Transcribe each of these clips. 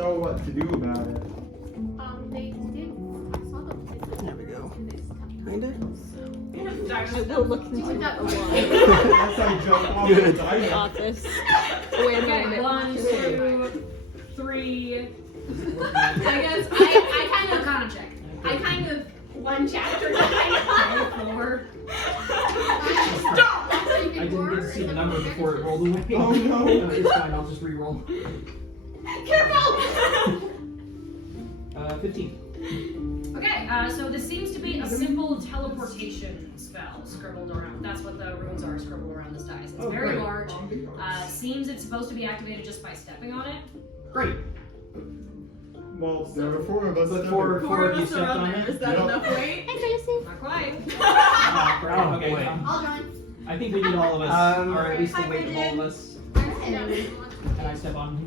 know what to do about it. They did. I saw them. There we go. Kinda. I will look into That the one. Unless I jump off the diamond. office. Wait a Okay, minute. 1, 2, 3. I guess I kind of check. I kind of one chapter behind. 4. Stop. I didn't get to see the number before it rolled away. Oh no! It's fine, I'll just re-roll. Careful. 15. Okay, so this seems to be a simple teleportation spell scribbled around. That's what the runes are scribbled around this dice. It's very great. large. Seems it's supposed to be activated just by stepping on it. Great. Well, there are 4 of us. But stepping. four of you us stepped are on on there. it? Is that Yep. enough weight? Hey, Tracy. Not quite. Oh, okay. boy. I'll join. I think we need all of us, or at least the weight of all of us. Can I step on?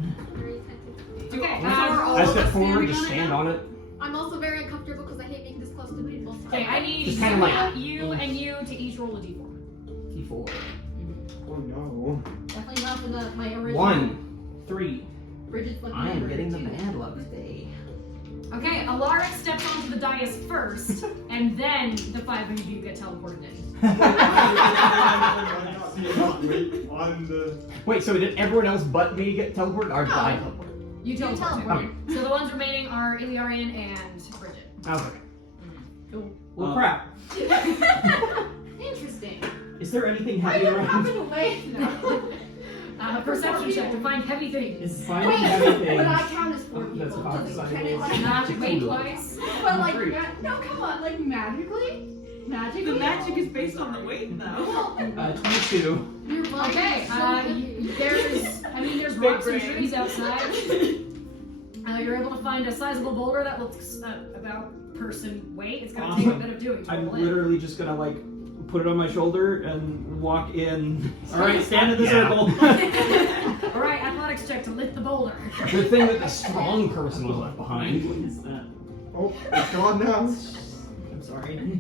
Okay, I step forward, just stand on it. I'm also very uncomfortable because I hate being this close to people. okay, I need Just kinda like- you and you to each roll a d4. T4. Oh no. Definitely not for my original. 1. 3. Bridget's left I am hand. getting the bad luck today. Okay, Alaric steps onto the dais first, and then the 5 of you get teleported in. On the. Wait, so did everyone else but me get teleported, or did I teleport? You teleport. teleport. So the ones remaining are Iliarian and Bridget. Okay. Well, crap. Interesting. Is there anything Why heavy are you around? having away? Perception check to find heavy things. It's finding heavy things. But I count as 4 Oh, that's people. hard Does it to count it find. like Magic wait twice. But like, Three. no, come on, like magically? Magically? The magic is based on the weight, though. 22. Your mind Okay, is so heavy. there's rocks and trees outside. You're able to find a sizable boulder that looks about person weight. It's gonna take a Awesome. bit of doing to I'm roll in. literally just gonna like put it on my shoulder and walk in. Alright, stand in the Yeah. circle. Alright, athletics check to lift the boulder. Good thing that the strong person was left behind. What is that? Oh, it's gone now. I'm sorry.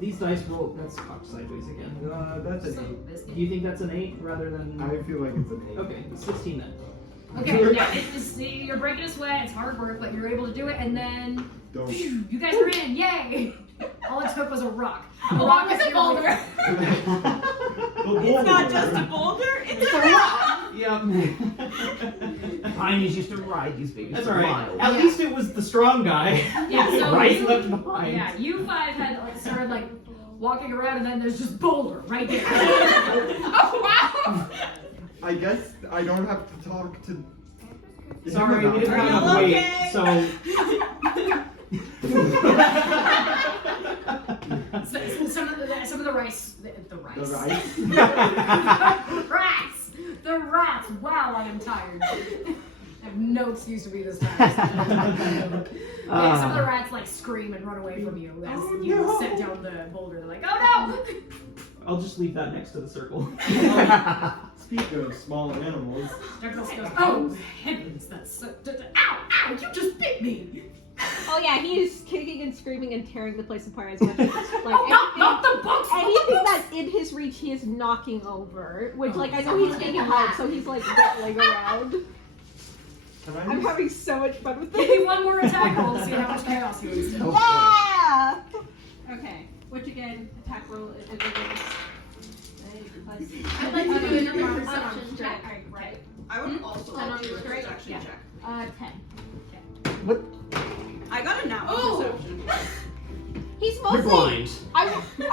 These dice roll. That's cocked sideways again. That's So, an this- Do you think that's an 8 rather than. 8. I feel like it's an 8. Okay, 16 then. Okay, yeah, you're breaking a sweat, it's hard work, but you're able to do it, and then Don't. phew, you guys are in, yay! All it took was a rock. A Along rock with is a boulder. It's not just a boulder, it's a rock. Yep. Pioneers used to ride these babies That's for alright. miles. At least it was the strong guy. Yeah, so Right you, left behind. yeah, you 5 had started like walking around, and then there's just boulder right there. Oh, wow! I guess I don't have to talk to. Sorry, we didn't Are have you enough weight, okay? so. Some of the rice, the The rice. rice. The rats. Wow, I am tired. I have no excuse to be this fast. Yeah, some of the rats like scream and run away from you as Oh, you no. set down the boulder. They're like, oh no! I'll just leave that next to the circle. Speaking of small animals, Douglas goes, oh heavens, that's so. Ow! Ow! You just bit me! Oh yeah, he is kicking and screaming and tearing the place apart as much as like Oh, not the books! Not the anything books! that's in his reach, he is knocking over. Which, Oh, like, I know he's getting help, so he's like rattling around. can I I'm use- having so much fun with Give me this. one more attack roll to see how much chaos you instill. Yeah! Okay, which again, attack roll is I'd like to do another perception check. Right. I would also Ten like on to do a your straight? perception Yeah. check. 10. I got a nat one Oh! perception. He's You're mostly. blind. I want to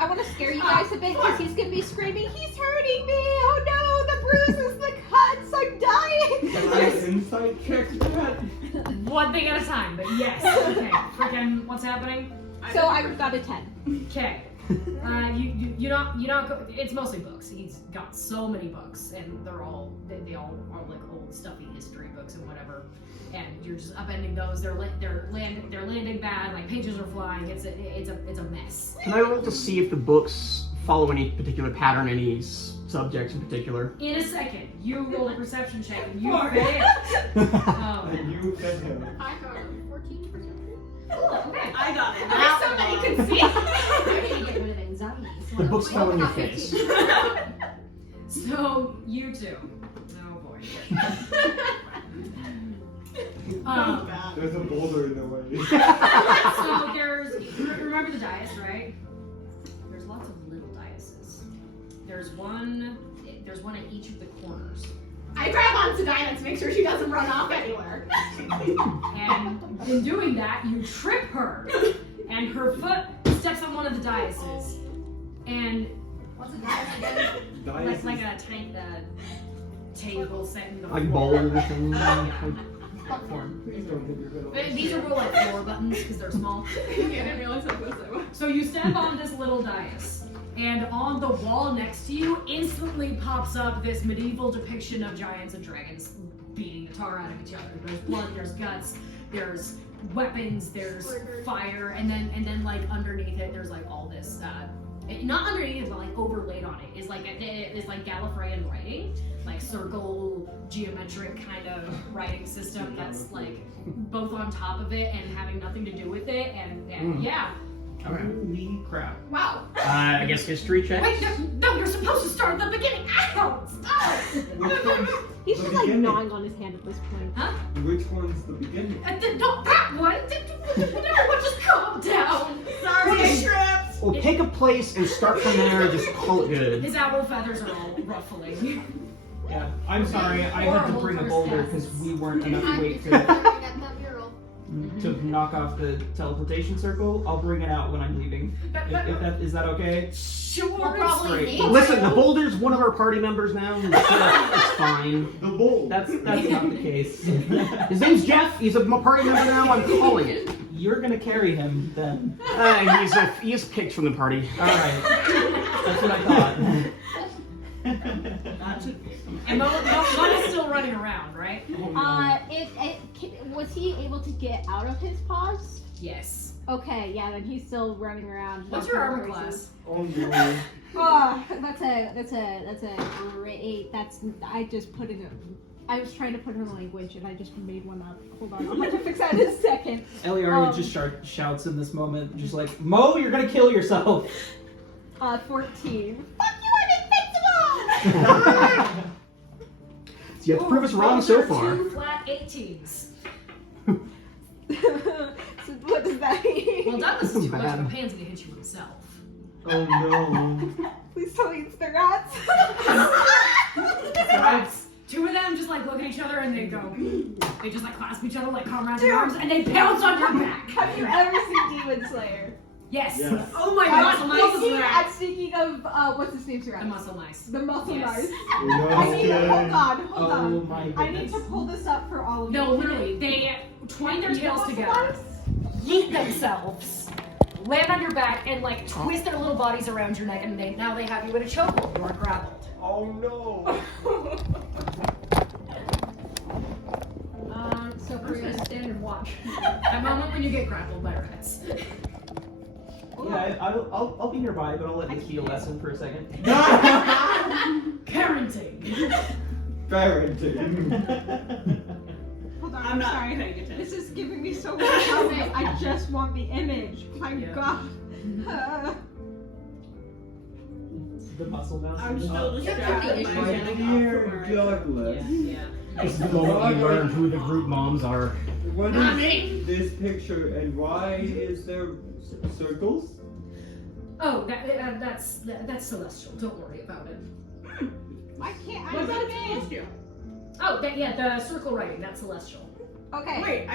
I want to scare you guys a bit because he's gonna be screaming. He's hurting me! Oh no! The bruises, the cuts! I'm dying! Can I insight check that? One thing at a time, but yes. Okay. Freaking, what's happening? So I've got a 10. Okay. It's mostly books. He's got so many books, and they all are like old stuffy history books and whatever. And you're just upending those. They're landing bad. Like pages are flying. It's a mess. Can I roll to see if the books follow any particular pattern, any subjects in particular? In a second, you roll a perception check, and you Fuck. fail. And you fed him. I got 14%. Cool. Okay. I got it. Somebody could see. I need to get rid of anxiety. The books fall in your face. So you two. Oh boy. There's a boulder in the way. So remember the dais, right? There's lots of little daises. There's one at each of the corners. I grab onto Dinah to make sure she doesn't run off anywhere. And in doing that, you trip her, and her foot steps on one of the daises. And what's a dais again? Like a tank, table set in the Like floor. bowls or something. Platform. Please don't hit your middle. But these are more like floor buttons because they're small. I didn't realize that was that. So you step on this little dais, and on the wall next to you instantly pops up this medieval depiction of giants and dragons beating the tar out of each other. There's blood, there's guts, there's weapons, there's fire, and then like underneath it, there's like all this. Not underneath it, but like overlaid on it is like Gallifreyan writing, like circle geometric kind of writing system that's like both on top of it and having nothing to do with it, and yeah. Okay. Holy crap. Wow. I guess history check. Wait, no, you're supposed to start at the beginning. Ow! Stop! Which one's He's the just like beginning? gnawing on his hand at this point. Which one's the beginning? Not that one. Everyone just calm down. Sorry, I tripped. Well, pick a place and start from there and just call it good. His owl feathers are all ruffling. Yeah, I'm sorry. I had to bring a boulder because we weren't enough weight At that mural. to knock off the teleportation circle. I'll bring it out when I'm leaving. Is that okay? Sure, We'll probably great. need Listen, to. the boulder's one of our party members now. So it's fine. The bowl. That's not the case. His name's Jeff. He's a party member now. I'm calling it. You're gonna carry him then. He's picked from the party. All right. That's what I thought. And Mona's still running around, right? Was he able to get out of his paws? Yes. Okay, yeah, then he's still running around. What's your armor class? Oh no. Oh, that's a great. I just put in I was trying to put in a language and I just made one up. Hold on, I'll have to fix that in a second. Eliara just shouts in this moment, just like, Mo, you're gonna kill yourself. 14. Fuck you, I'm invincible! So you have to prove us wrong so far. 2 flat 18s. So what does that mean? Well, Douglas is too much of a Bad. pansy to hit you himself. Oh no. Please tell me it's the rats. Rats. 2 of them just like look at each other and they go. They just like clasp each other like comrades in arms and they pounce on your back. Have you ever seen Demon Slayer? Yes. Yes. Oh my god, I'm speaking of what's his name's the rat? muscle mice. The muscle Yes. mice. No, I need to hold on. Oh my goodness. I need to pull this up for all of you. No, literally, they twine their tails together, yeet themselves, land on your back, and like twist their little bodies around your neck, and now they have you in a chokehold. You are grappled. Oh no. So we're gonna stand and watch. That moment when you get grappled by rats. Yeah, I'll be nearby, but I'll let this be a lesson for a second. Parenting. Parenting. Hold on, I'm not sorry. paying attention. This is giving me so much trouble. I just want the image. My Yeah. God. The muscle mouse. I'm still Yeah, distracted yeah, by My getting dear off from where Douglas. Yeah. This is the moment you learn who the group moms are. What Not is me. this picture and why is there circles? Oh, that's celestial. Don't worry about it. I can't. What's that I'm supposed to? Oh, the circle writing. That's celestial. Okay. Wait,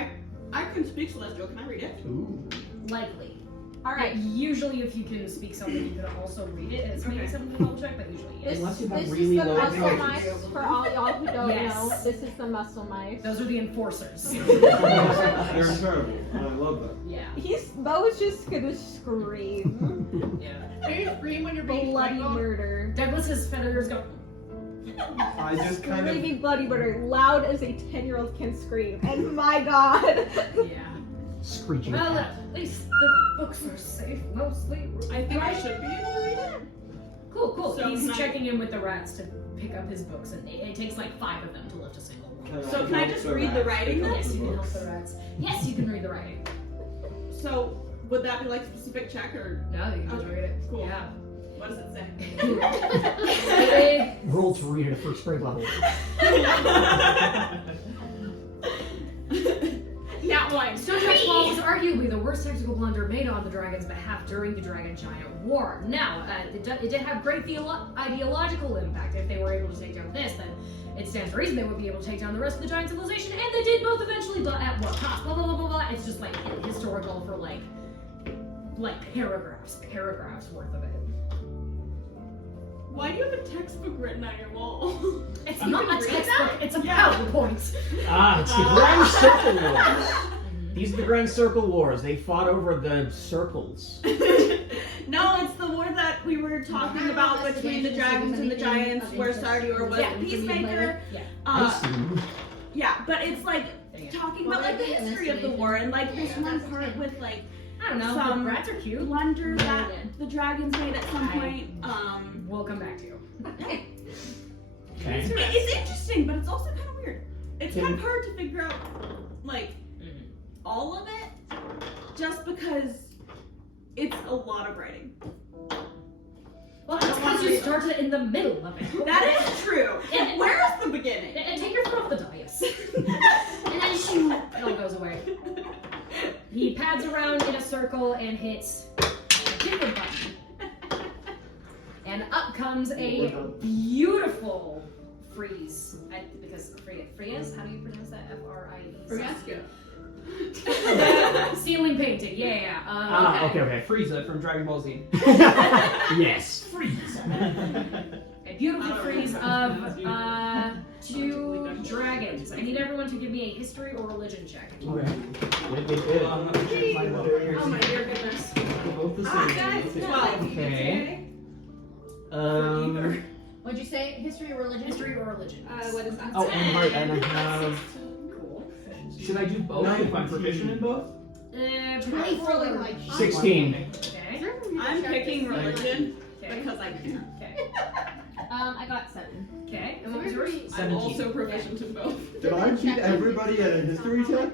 I can speak Celestial. Can I read it? Ooh. Likely. All right. Usually, if you can speak something, you can also read it. It's maybe Okay. something to double check, but usually yes. Unless you have This really is the low muscle energy. mice. For all y'all who don't Yes. know, this is the muscle mice. Those are the enforcers. They're terrible, and I love them. Yeah. Mo's just gonna scream. Yeah. Do you scream when you're being Bloody strangled? murder. Douglas's feathers go. I just kind of. Screaming bloody murder, loud as a 10-year-old can scream. And my God. Yeah. Screeching. Well, at least the books are safe mostly. I think I should be able to read it. Cool. So He's can I- checking in with the rats to pick up his books, and it takes like 5 of them to lift a single one. So can I just read the writing then? Yes, you can help the rats. Yes, you can read the writing. So would that be like a specific check or No, you can just Okay, read it. cool. Yeah. what does it say? Roll to read it at first grade level. going. Stonejack's Fall was arguably the worst tactical blunder made on the Dragon's behalf during the Dragon Giant War. Now, it did have great ideological impact. If they were able to take down this, then it stands to reason they would be able to take down the rest of the giant civilization, and they did both eventually, but at what cost? Blah, blah, blah, blah, blah. It's just like historical for like paragraphs worth of it. Why do you have a textbook written on your wall? It's You not can a read textbook, that? it's a Yeah. PowerPoint. Ah, it's the Grand Circle Wars. These are the Grand Circle Wars. They fought over the circles. No, it's the war that we were talking about between the dragons and the giants, where Sardior was the peacemaker. I see. Yeah, but it's like talking about like the history of the war and like this one part with like I don't know, some the rats are cute. blunder that the dragons made at some I- point. We'll come back to you. Okay. It's interesting, but it's also kind of weird. It's Can- kind of hard to figure out like all of it, just because it's a lot of writing. Well, I that's don't wanna because you read started in the middle of it. That is true. And- Where's the beginning? And take your foot off the dais. And then shoo, it all goes away. He pads around in a circle and hits a different button. And up comes a beautiful frieze. Because frieze, how do you pronounce that? F-R-I-E-Z? Ceiling painting, yeah. Okay. Frieza from Dragon Ball Z. Yes. A beautiful frieze of two dragons. I need everyone to give me a history or religion check. Okay. I'm gonna check my book. Here's Oh my dear goodness. They're both the same. 12. Okay. What'd you say? History or religion? History or religion. What is that? Oh, and heart, and I have. Cool. Should I do both if I'm proficient in both? Rolling like 16. Okay. I'm picking religion Okay. because I can. Okay. I got 7. Okay. And what was yours? I'm 17. also proficient in both. Did I beat everybody at a history check?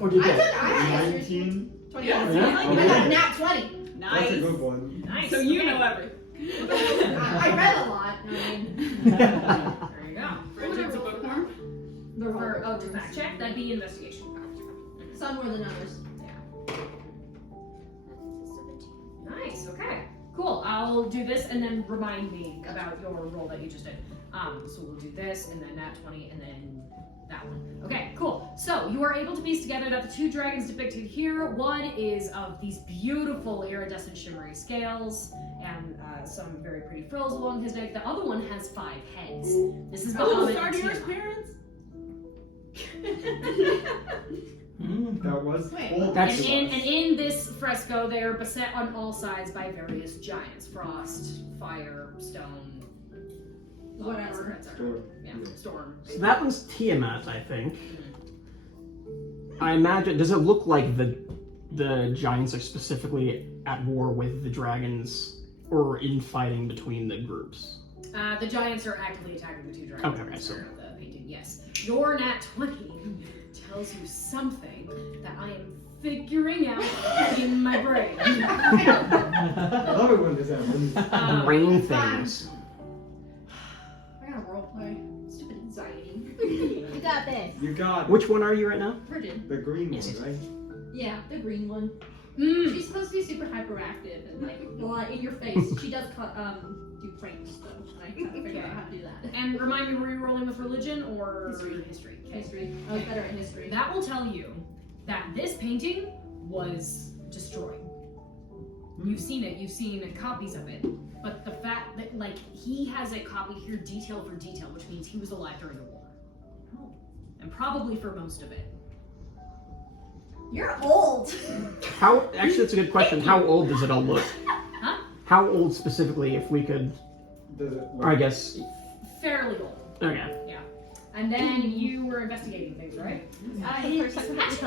Or did I that? said I had 19. Yeah, Yeah? I got nat 20. That's a Nice. good one. Nice. So you okay. know everything. I read a lot. There you go. Religion's a bookworm. To fact check, that'd be investigation. Some more than others. Nice. Okay. Cool. I'll do this and then remind me about your roll that you just did. So we'll do this and then nat 20 and then that one. Okay, cool. So you are able to piece together that the two dragons depicted here, one is of these beautiful iridescent shimmery scales and some very pretty frills along his neck. The other one has 5 heads. This is Oh, Bahamut and Sardior's Tiamat. parents? That was Wait. old. That's- And in this fresco, they are beset on all sides by various giants: frost, fire, stone, Whatever. et cetera. Sure. Yeah, storm. So that one's Tiamat, I think. I imagine. Does it look like the giants are specifically at war with the dragons, or infighting between the groups? The giants are actively attacking the two dragons. Okay, so- The painting, yes. Your nat 20 tells you something that I am figuring out in my brain. I love it when this happens. Brain it's fine. things. I gotta roleplay. Stupid anxiety. You got this. You got Which one are you right now? Virgin. the green one, right? Yeah, the green one. Mm. She's supposed to be super hyperactive and like a lot in your face. She does do pranks though. I gotta figure out how to do that. And remind me, were you rolling with religion or History. history? Okay. History. I was better at history. That will tell you that this painting was destroyed. You've seen it, you've seen copies of it, but the fact that, like, he has a copy here detail for detail, which means he was alive during the war. And probably for most of it. You're old. How? Actually, that's a good question. How old does it all look? Huh? How old specifically, if we could? Does it Or I guess. Fairly old. Okay. And then you were investigating things, right? I'm Weirdly good. enough,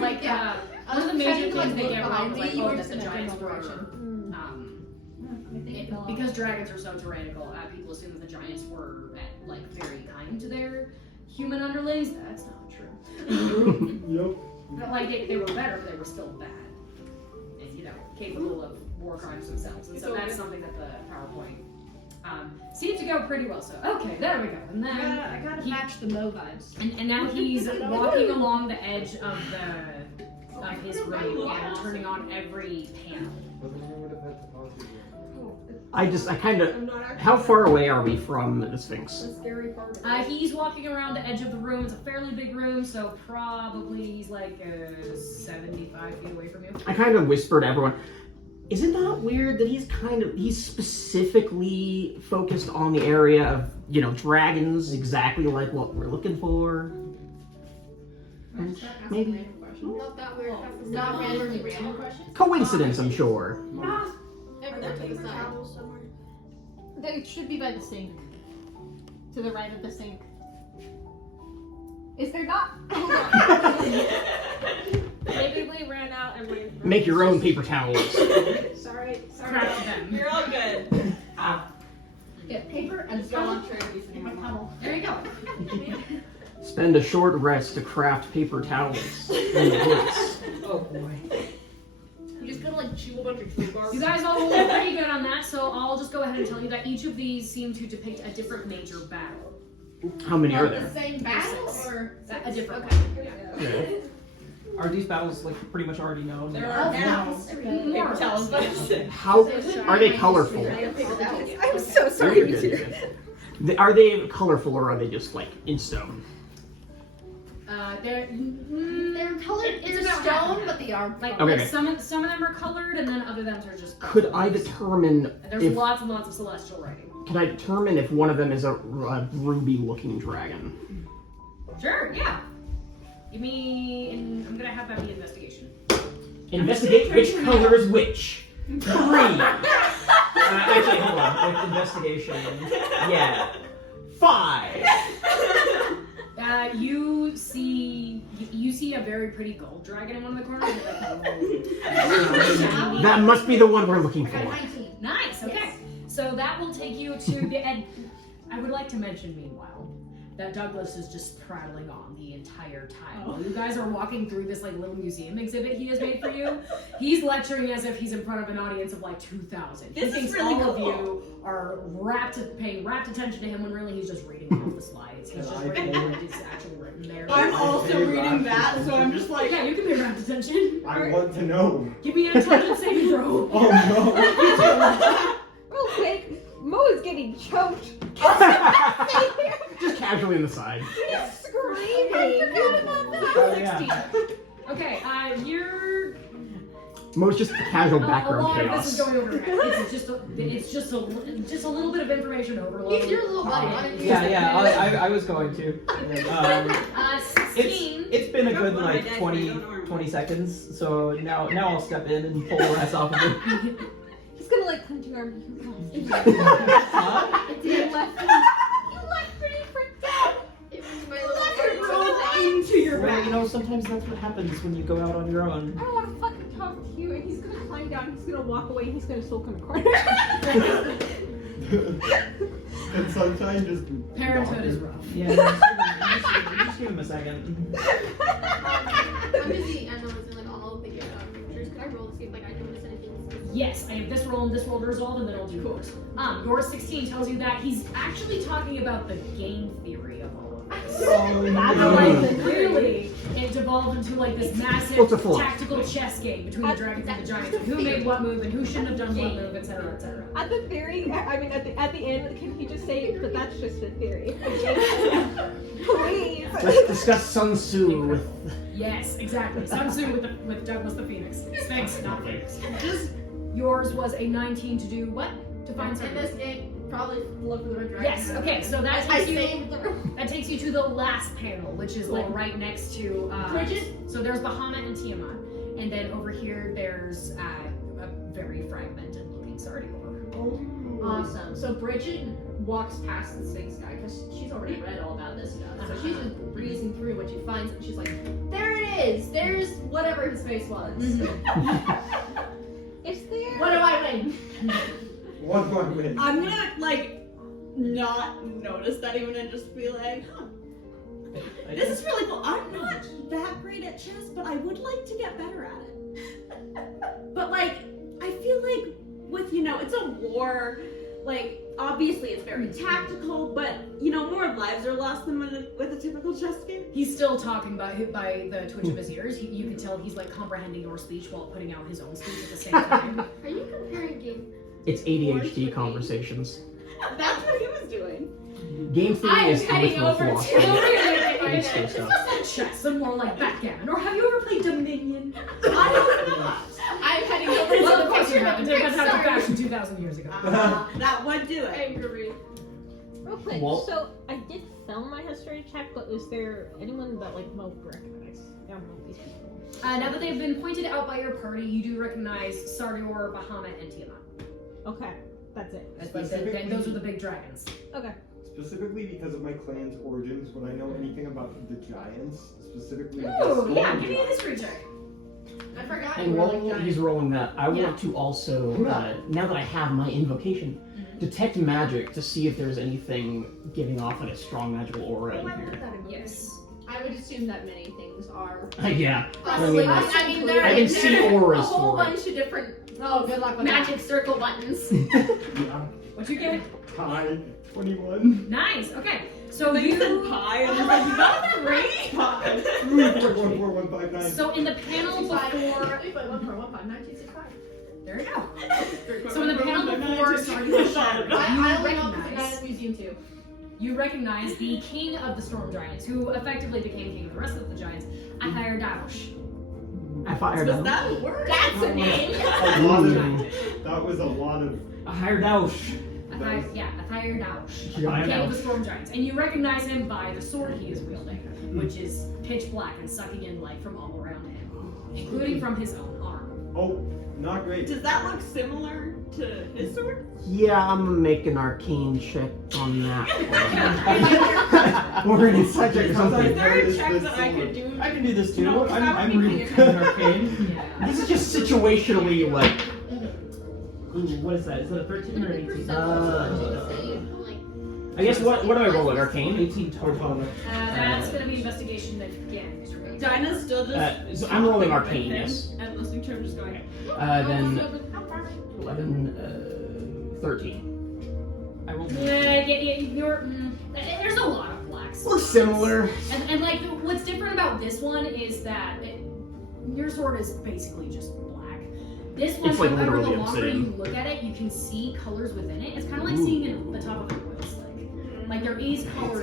like, Yeah. one of the major things they get wrong behind is me, like, you oh, were that just the in a giants general were, direction. because dragons are so tyrannical, people assume that the giants were, like, very kind to their human underlings. That's not true. Yep. But, like, they were better, but they were still bad. And, capable of war crimes themselves. And so that's something that the PowerPoint seemed to go pretty well. So okay, there we go. And then I gotta match the Mo vibes. and now he's walking along the edge of his room and turning on every panel. I kind of. How far away are we from the Sphinx? He's walking around the edge of the room. It's a fairly big room, so probably he's like 75 feet away from you. I kind of whisper to everyone, is it not weird that he's specifically focused on the area of, dragons, exactly like what we're looking for? And maybe Not that weird. Not randomly random questions. coincidence, I'm sure. They should be by the sink. To the right of the sink. Is there not? Hold on. Maybe we ran out and we. Make your own paper towels. Sorry. Craft them. You're all good. Get paper and go on my tunnel. There you go. Spend a short rest to craft paper towels in the woods. Oh boy. You just gotta like chew a bunch of tree bark. You guys all rolled pretty good on that, so I'll just go ahead and tell you that each of these seem to depict a different major battle. How many are The there? same battle or A different okay. one. Yeah. Are these battles like pretty much already known? There are now More paper towels, but How are they colorful? I'm so No, sorry. you're good, you're good. Are they colorful or are they just like in stone? They're colored It's in about half stone, and but they are Like, Okay. like some of them are colored, and then other them are just. Could I determine There's if lots and lots of celestial writing. can I determine if one of them is a ruby-looking dragon? Sure, yeah. Give me. I'm gonna have that be investigation. Investigate which color is which. 3. Actually, hold on. With investigation. Yeah. 5. You see a very pretty gold dragon in one of the corners. That must be the one we're looking I got for. 19. Nice. Okay. So that will take you to the end. I would like to mention, meanwhile, that Douglas is just prattling on the entire time. While you guys are walking through this like little museum exhibit he has made for you, he's lecturing as if he's in front of an audience of like 2,000. He This is thinks really all cool. of you are paying rapt attention to him when really he's just reading off the slides. He's just writing what is actually written there. I'm also reading that, so I'm just like, Yeah, you can pay rapt attention. I want to know. Give me an intelligence saving throw. Oh no. Real quick, Mo is getting choked. Just casually on the side. He's screaming. Oh, yeah. Okay, you're. Most just casual A background lot of this is chaos. going over your head. It's just a little bit of information overload. You're a little buddy. Why don't you Yeah, I was going to. 16. It's been a Don't good want my like deck, 20, I don't know where 20 seconds, so now I'll step in and pull the rest off of it. He's gonna like come to your arm. Huh? You left pretty freaked out. It was my little into your Well, back. you know, sometimes that's what happens when you go out on your own. I don't want to fucking talk to you. And he's gonna climb down. He's gonna walk away. And he's gonna sulk in the corner. And sometimes just Parenthood is rough. Yeah, just give him a second. I'm busy analyzing like all of the pictures. Could I roll to see if like I notice anything? Yes, I have this roll to resolve, and then I'll do yours. Your 16 tells you that he's actually talking about the game theory of all of this. So, like, clearly, it devolved into like this massive What's a flop? tactical chess game between the dragons and the giants, and who made what move and who shouldn't have done what move, etc., etc. At the very, I mean, at the end, can he just say, but that's just a theory? Please. Let's discuss Sun Tzu with. Yes, exactly. Sun Tzu with Douglas the Phoenix. Sphinx, not Phoenix. Yours was a 19 to do what? To find In something. this game, probably look for the dragon. Yes. Okay. So that I takes you. saved the room. That takes you to the last panel, which is like right next to. Bridget? So there's Bahamut and Tiamat, and then over here there's a very fragmented looking Sardior. Awesome. So Bridget walks past the Sphinx guy because she's already read all about this stuff. So she's just breezing through when she finds it. She's like, there it is. There's whatever his face was. It's there. What do I win? One point win. I'm gonna like not notice that even and just be like, huh, this is really cool. I'm not that great at chess, but I would like to get better at it. But like, I feel like with, it's a war, like, obviously it's very tactical, but, you know, more lives are lost than with a typical chess game. He's still talking by the twitch of his ears. You can tell he's like comprehending your speech while putting out his own speech at the same time. Are you comparing game? It's ADHD conversations. That's what he was doing. Game theory I'm is heading traditional over to- philosophy. It's History not stuff. chess, and more like backgammon. Or have you ever played Dominion? I don't know. I'm heading over Well, to of course you the haven't. picture. That's how it fashioned 2,000 years ago. That would do it. Angry. Real quick, Well- so I did film my history check, but is there anyone that like Mo would recognize? I don't know these people. Now that they've been pointed out by your party, you do recognize Sardior, Bahamut, and Tiamat. Okay, that's it. That's like those are the big dragons. Okay. Specifically because of my clan's origins, would I know anything about the giants? Specifically. Ooh, the yeah, storm give me a giants? history check. I forgot. And you were while like he's rolling that, I Yeah. want to also, now that I have my invocation, detect magic to see if there's anything giving off like a strong magical aura in here. Yes. I would assume that many things are. Yeah. Possibly. I I mean, there I can is see a auras whole for it. bunch of different Oh, good luck with magic circle buttons. Yeah. What'd you get? Hi. 21. Nice. Okay. So Then you said you. pie, and I was like, that's great pie. 1414159. So in the panel before. 1415965. There you go. So in the panel before Sardior shattered, I you only know because recognize. the museum too. You recognize the king of the storm giants, who effectively became king of the rest of the giants, Athir Daush. I fired Does out. that work? That's a name. A lot of, that was a lot of. I hired Daush. Athir Daush, Giant king of Daush. the storm giants, and you recognize him by the sword he is wielding, which is pitch black and sucking in light from all around him, including from his own arm. Oh, not great. Does that look similar to his sword? Yeah, I'm gonna make an arcane check on that one. Or an insight check or Is something. there a Notice check this that I could do? I can do this too. No, I'm really good at arcane. Yeah. This is just situationally like. Ooh, what is that? Is that a 13 or an 18? I guess what do I roll at arcane? 18 total. That's gonna be investigation again. Mr. Bates. Dinah's still just. So I'm rolling stopping arcane, right yes. then And listening to him just going. Then 11, 13. I rolled. There's a lot of blacks. Looks similar. And like, what's different about this one is that your sword is basically just black. This one, It's like however, the literally longer obsidian. you look at it, you can see colors within it. It's kind of like seeing the top of an oil slick. Like there is color.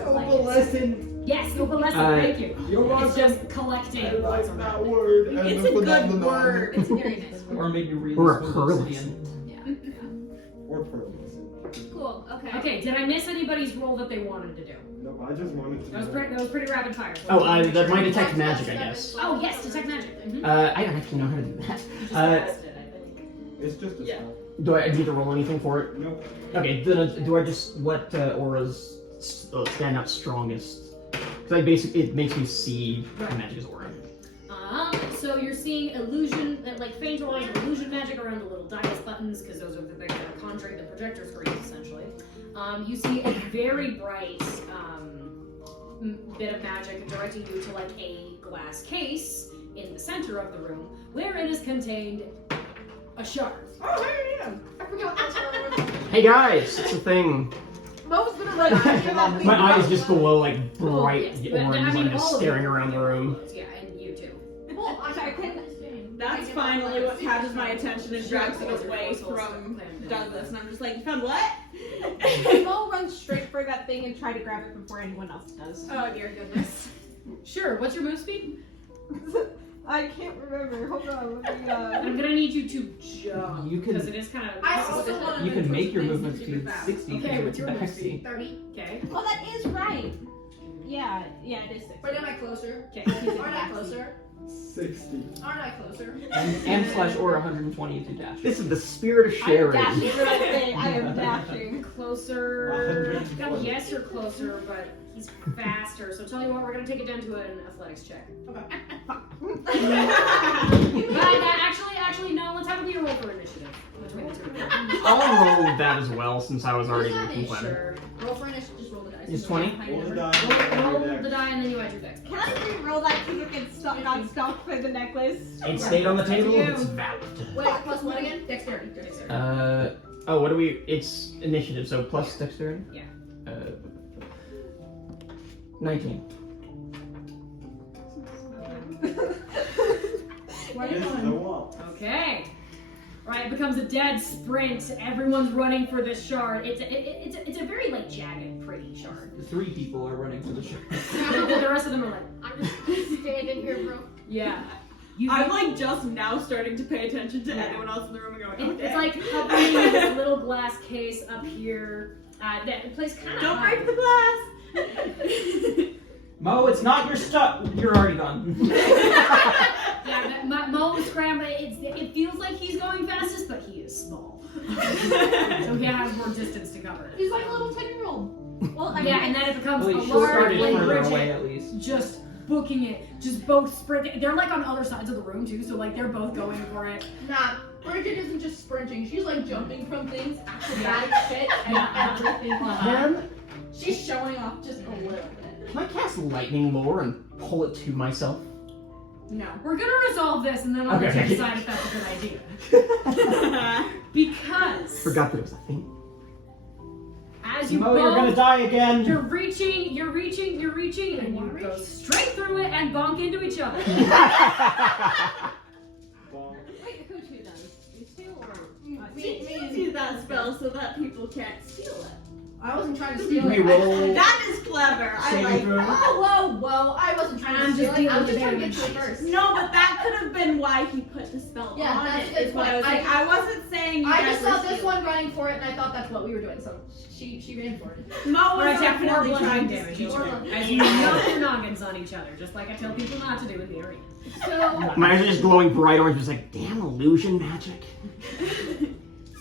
Yes, opalescent. Thank you. You're It's just collecting. I what's like around that it. word. and It's the a good phenomenon. word. It's a very nice word. Or maybe really Or a smooth pearlescent. obsidian. Or pearlescent. Cool. Okay. Okay, did I miss anybody's role that they wanted to do? Nope, I just wanted to. That was know. pretty rapid fire. So Oh, make that sure. might detect magic, I guess. Oh yes, detect magic. Mhm. I don't actually know how to do that. Just passed it, I think. It's just a Yeah. spell. Do I need to roll anything for it? Nope. Okay, then do I just what auras stand out strongest? Because it makes me see the magic's aura. So you're seeing illusion, like faint auras of illusion magic around the little dice buttons, because those are the things that are conjuring the projector screens, essentially. You see a very bright bit of magic directing you to like a glass case in the center of the room, where it is contained a shard. Oh, hey, yeah. I forgot that's what Hey guys, it's a thing. Mo's gonna run after that thing. My eyes just glow like bright Yes, but, orange. I'm just all of staring you- around the room. Yeah, and you too. Well, I'm sorry, That's finally what catches my attention and drags it away from Douglas. And I'm just like, you found what? Mo runs straight for that thing and try to grab it before anyone else does. Oh dear goodness. Sure. What's your move speed? I can't remember. Hold on. Let me, I'm gonna need you to jump You can- because it is kind of. I also want to You can make your movement super speed fast. 60 Okay, because what's it's your move backseat. speed? 30. Okay. Oh, that is right. Yeah, it is 6. But am I closer? Okay. Aren't I closer? 60. Aren't I closer? And slash or 120 to dash. This is the spirit of I'm sharing. dashing for that thing. I am dashing. Closer. 120. Yes, you're closer, but he's faster. So tell you what, we're gonna take it down to an athletics check. But actually, no. Let's have a roll for initiative between the two of you. I'll roll that as well since I was already making fun. Sure. Roll for initiative. Just roll the dice. Is 20? Roll the Roll, die. roll the die and then you add your dex. Can I re-roll that because it got stopped by the necklace? It stayed on the table. You. It's valid. Wait, plus what again? Dexterity. Uh, Oh, what do we? It's initiative, so plus dexterity. Yeah. 19. It's the wall. Okay. Right, it becomes a dead sprint. Everyone's running for this shard. It's a very like jagged, pretty shard. 3 people are running for the shard. The rest of them are like, I'm just standing here, bro. yeah. I'm like just now starting to pay attention to anyone else in the room and going, oh, It's dang. like hovering in this little glass case up here. That plays kind of. Don't break the glass! Mo, it's not your stuff. You're already gone. Yeah, Mo is scrambling. It feels like he's going fastest, but he is small, so he has more distance to cover. He's like a little 10-year-old. Well, I Yeah, and then it becomes Well, a he large started like further away Bridget at least. just booking it, just both sprinting. They're like on other sides of the room too, so like they're both going for it. Nah, Bridget isn't just sprinting. She's like jumping from things, acrobatic shit, and Yeah. everything. Then, She's showing off just a little bit. can I cast lightning lore and pull it to myself? No. We're gonna resolve this, and then I'll let you Okay. decide if that's a good idea. Because Forgot that it was a thing. as you Mo, you're both gonna die again. You're reaching, and you go straight through it and bonk into each other. Well, Wait, who two does? You steal or? We do that spell so that people can't steal it. I wasn't trying to steal We it. roll. That is clever. I Saving like throw. that. Whoa! I wasn't trying I'm to steal just it. I dealing was just with trying to get to it damage. first. No, but that could have been why he put the spell Yeah, on that's it. the Is what I was point. saying. I wasn't saying you I guys just were saw this stealing. one running for it, and I thought that's what we were doing. So she ran for it. Mo Or was attack for definitely bludgeoning trying to damage. steal it. As you knock your noggins on each other, just like I tell people not to do in the arena. So, My eyes are just glowing bright orange, just like, damn illusion magic.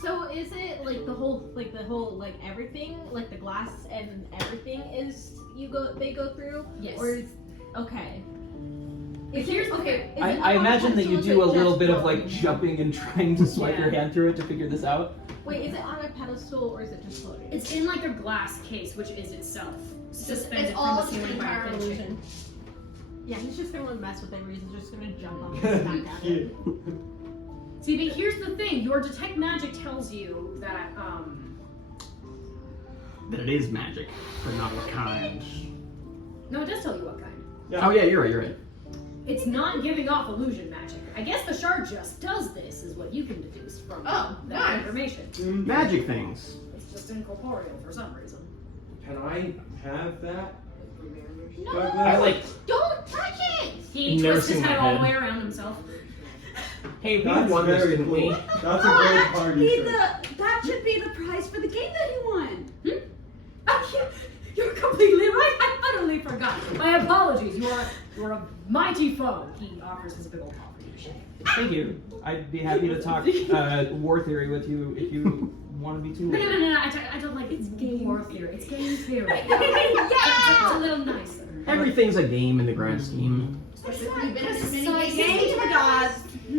so is it like the whole like everything, like the glass and everything is they go through? Yes. Or is okay? Is Here's it the okay? Is I it up I on imagine that you pedestal, do or a is it little just bit of floating? like jumping and trying to swipe your hand through it to figure this out. Wait, is it on a pedestal or is it just floating? It's in like a glass case, which is itself suspended It's from all the just an ceiling by a entire thin chain. illusion. Yeah, he's just gonna mess with it. He's just gonna jump on it and smack at it. See, but here's the thing: your detect magic tells you that That it is magic, but not what kind. no, it does tell you what kind. Yeah. Oh yeah, you're right. It's not giving off illusion magic. I guess the shard just does this, is what you can deduce from Oh, that nice. information. Magic things. It's just incorporeal for some reason. Can I have that? No, Douglas? I like. don't touch it. He Never twists his seen head my all the head. way around himself. Hey, we That's won this, very didn't cool. we? That's a Oh, great that party should be trick. that should be the prize for the game that he won. Oh, you're completely right. I utterly forgot. My apologies. You are mighty foe. He offers his big old paw for you to shake. Thank you. I'd be happy to talk war theory with you if you want to be too No, late. no. I don't like it's game war theory. It's game theory. It's a little nicer. Everything's a game in the grand scheme. You've been in this many Precisely. games. Game for gods.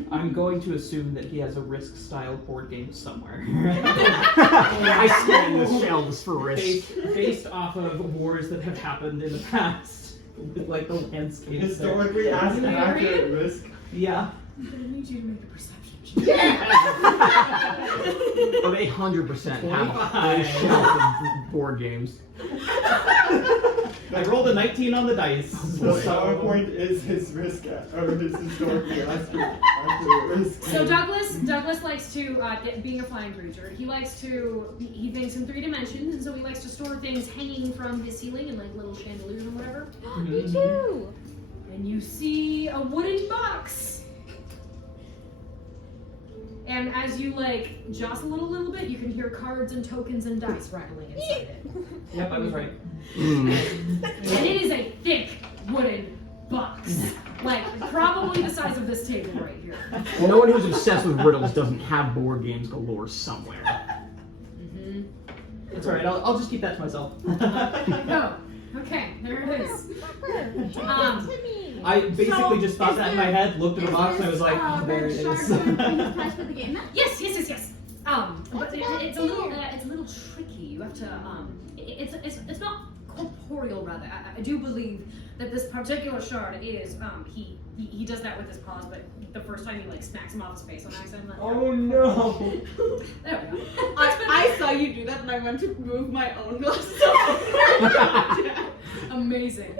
I'm going to assume that he has a Risk-style board game somewhere. I scan the shelves for risk. based off of wars that have happened in the past, with like the landscape. there. Historically accurate risk. Yeah. I'm gonna need you to make a perception check. Oh, they 100% have a full 25. shelf of board games. I rolled a 19 on the dice. The selling point is his risk or his historically accurate risk. So Douglas likes to, being a flying creature, he thinks in 3 dimensions, and so he likes to store things hanging from his ceiling in like little chandeliers or whatever. Me too. And you see a wooden box. And as you like jostle it a little bit, you can hear cards and tokens and dice rattling inside it. Yep, I was right. Mm. And it is a thick wooden box. Like probably the size of this table right here. No one who's obsessed with riddles doesn't have board games galore somewhere. Mm-hmm. It's alright, I'll just keep that to myself. Oh, okay, there it is. I basically just thought is that in my head, looked at the box, and I was like, oh, there it is. Prize for the game. Yes. But it's a little tricky. You have to it's not corporeal rather. I do believe that this particular shard is he does that with his paws, but the first time he like smacks him off his face on accident. Oh no! There we go. I saw you do that and I went to move my own glasses. Amazing.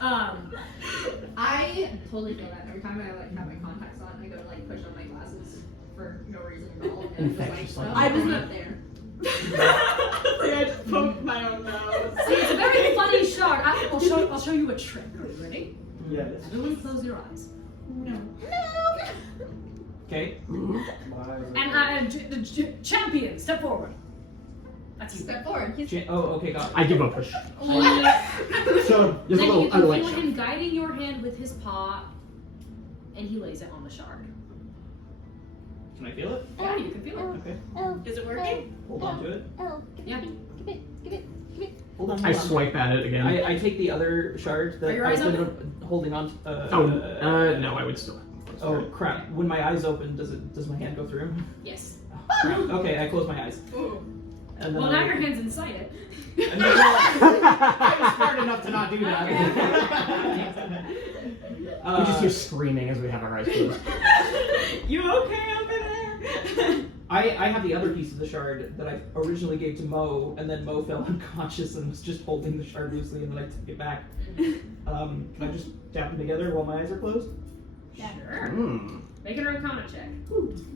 I totally feel that every time I like have my contacts on, I go to like push on my glasses for no reason at all. And fact, it's just like, like- I just not there. I just poked my own nose. See, it's a very funny shard. I'll show you a trick. Are you ready? Yes. Everyone close your eyes. No. Okay. My eyes are And the champion, step forward. That's you. Step forward. He's Oh, okay, got it. I give a push. So, Just a Then little you can underlight feel shove. him guiding your hand with his paw, and he lays it on the shard. Can I feel it? Yeah, you can feel it. Okay. Is it working? Hold on to it. Yeah. Hold on. I swipe at it again. I take the other shard that Are your I've eyes been holding on to. No, I would still. Oh crap! When my eyes open, does my hand go through? Yes. Oh, crap. Okay, I close my eyes. Ooh. And then Well, now your hand's inside it. And then, I was smart enough to not do that. We just hear screaming as we have our eyes closed. You okay over there? I have the other piece of the shard that I originally gave to Mo, and then Mo fell unconscious and was just holding the shard loosely, and then I took it back. Can I just tap them together while my eyes are closed? Sure. Hmm. Make an Arcana check.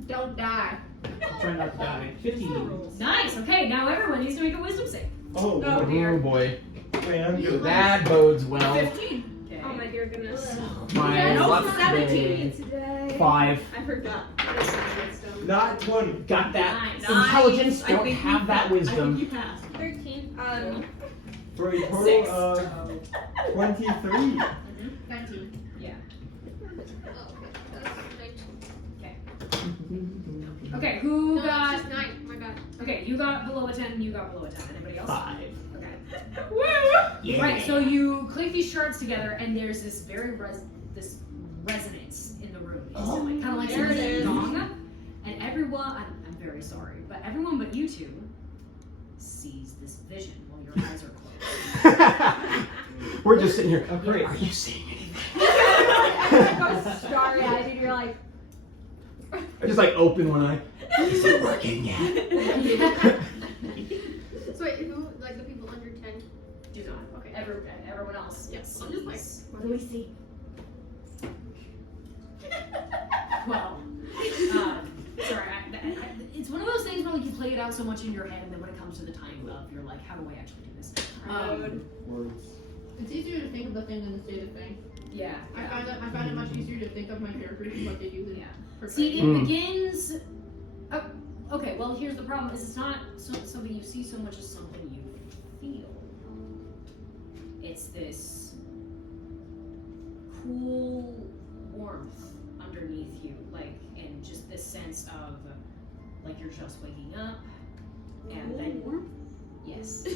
don't die. I'm trying not to die. 15. Nice. Okay, now everyone needs to make a wisdom save. oh, Oh, Oh boy. wait, I'm good. That bodes well. 15. Okay. Oh my dear goodness. My No, luck 17 today. 5. I forgot. Not 20. Got that. Nice. Intelligence. I Don't think have you that I wisdom. think you passed. 13. For a total 6. of 23. 19. Yeah. Okay. Okay, who No, got... it's just 9. Oh my god. Okay, you got below a 10, you got below a 10. Anybody else? 5. Okay. Woo! Yeah. Right, so you click these shards together, and there's this very this resonance in the room. Kind of like there it is. gong. And everyone, I'm very sorry, but everyone but you two sees this vision while your eyes are closed. We're just sitting here. Oh, great. Are you seeing anything? Everyone goes starry-eyed, and you're like, I just like open one eye. Is it working yet? So wait, who, like the people under 10? Do not. Okay. Everyone else. Yes. I'm just like, sees- what do we see? Well, sorry. It's one of those things where like you play it out so much in your head, and then when it comes to the time of, you're like, how do I actually do this? Words. It's easier to think of the thing than to say the thing. Yeah. I find it much easier to think of my characters and what they do than Yeah. portray See, it. it begins. Oh, okay, well, here's the problem: is it's not something you see so much as something you feel. It's this cool warmth underneath you, like, and just this sense of like you're just waking up, and then yes,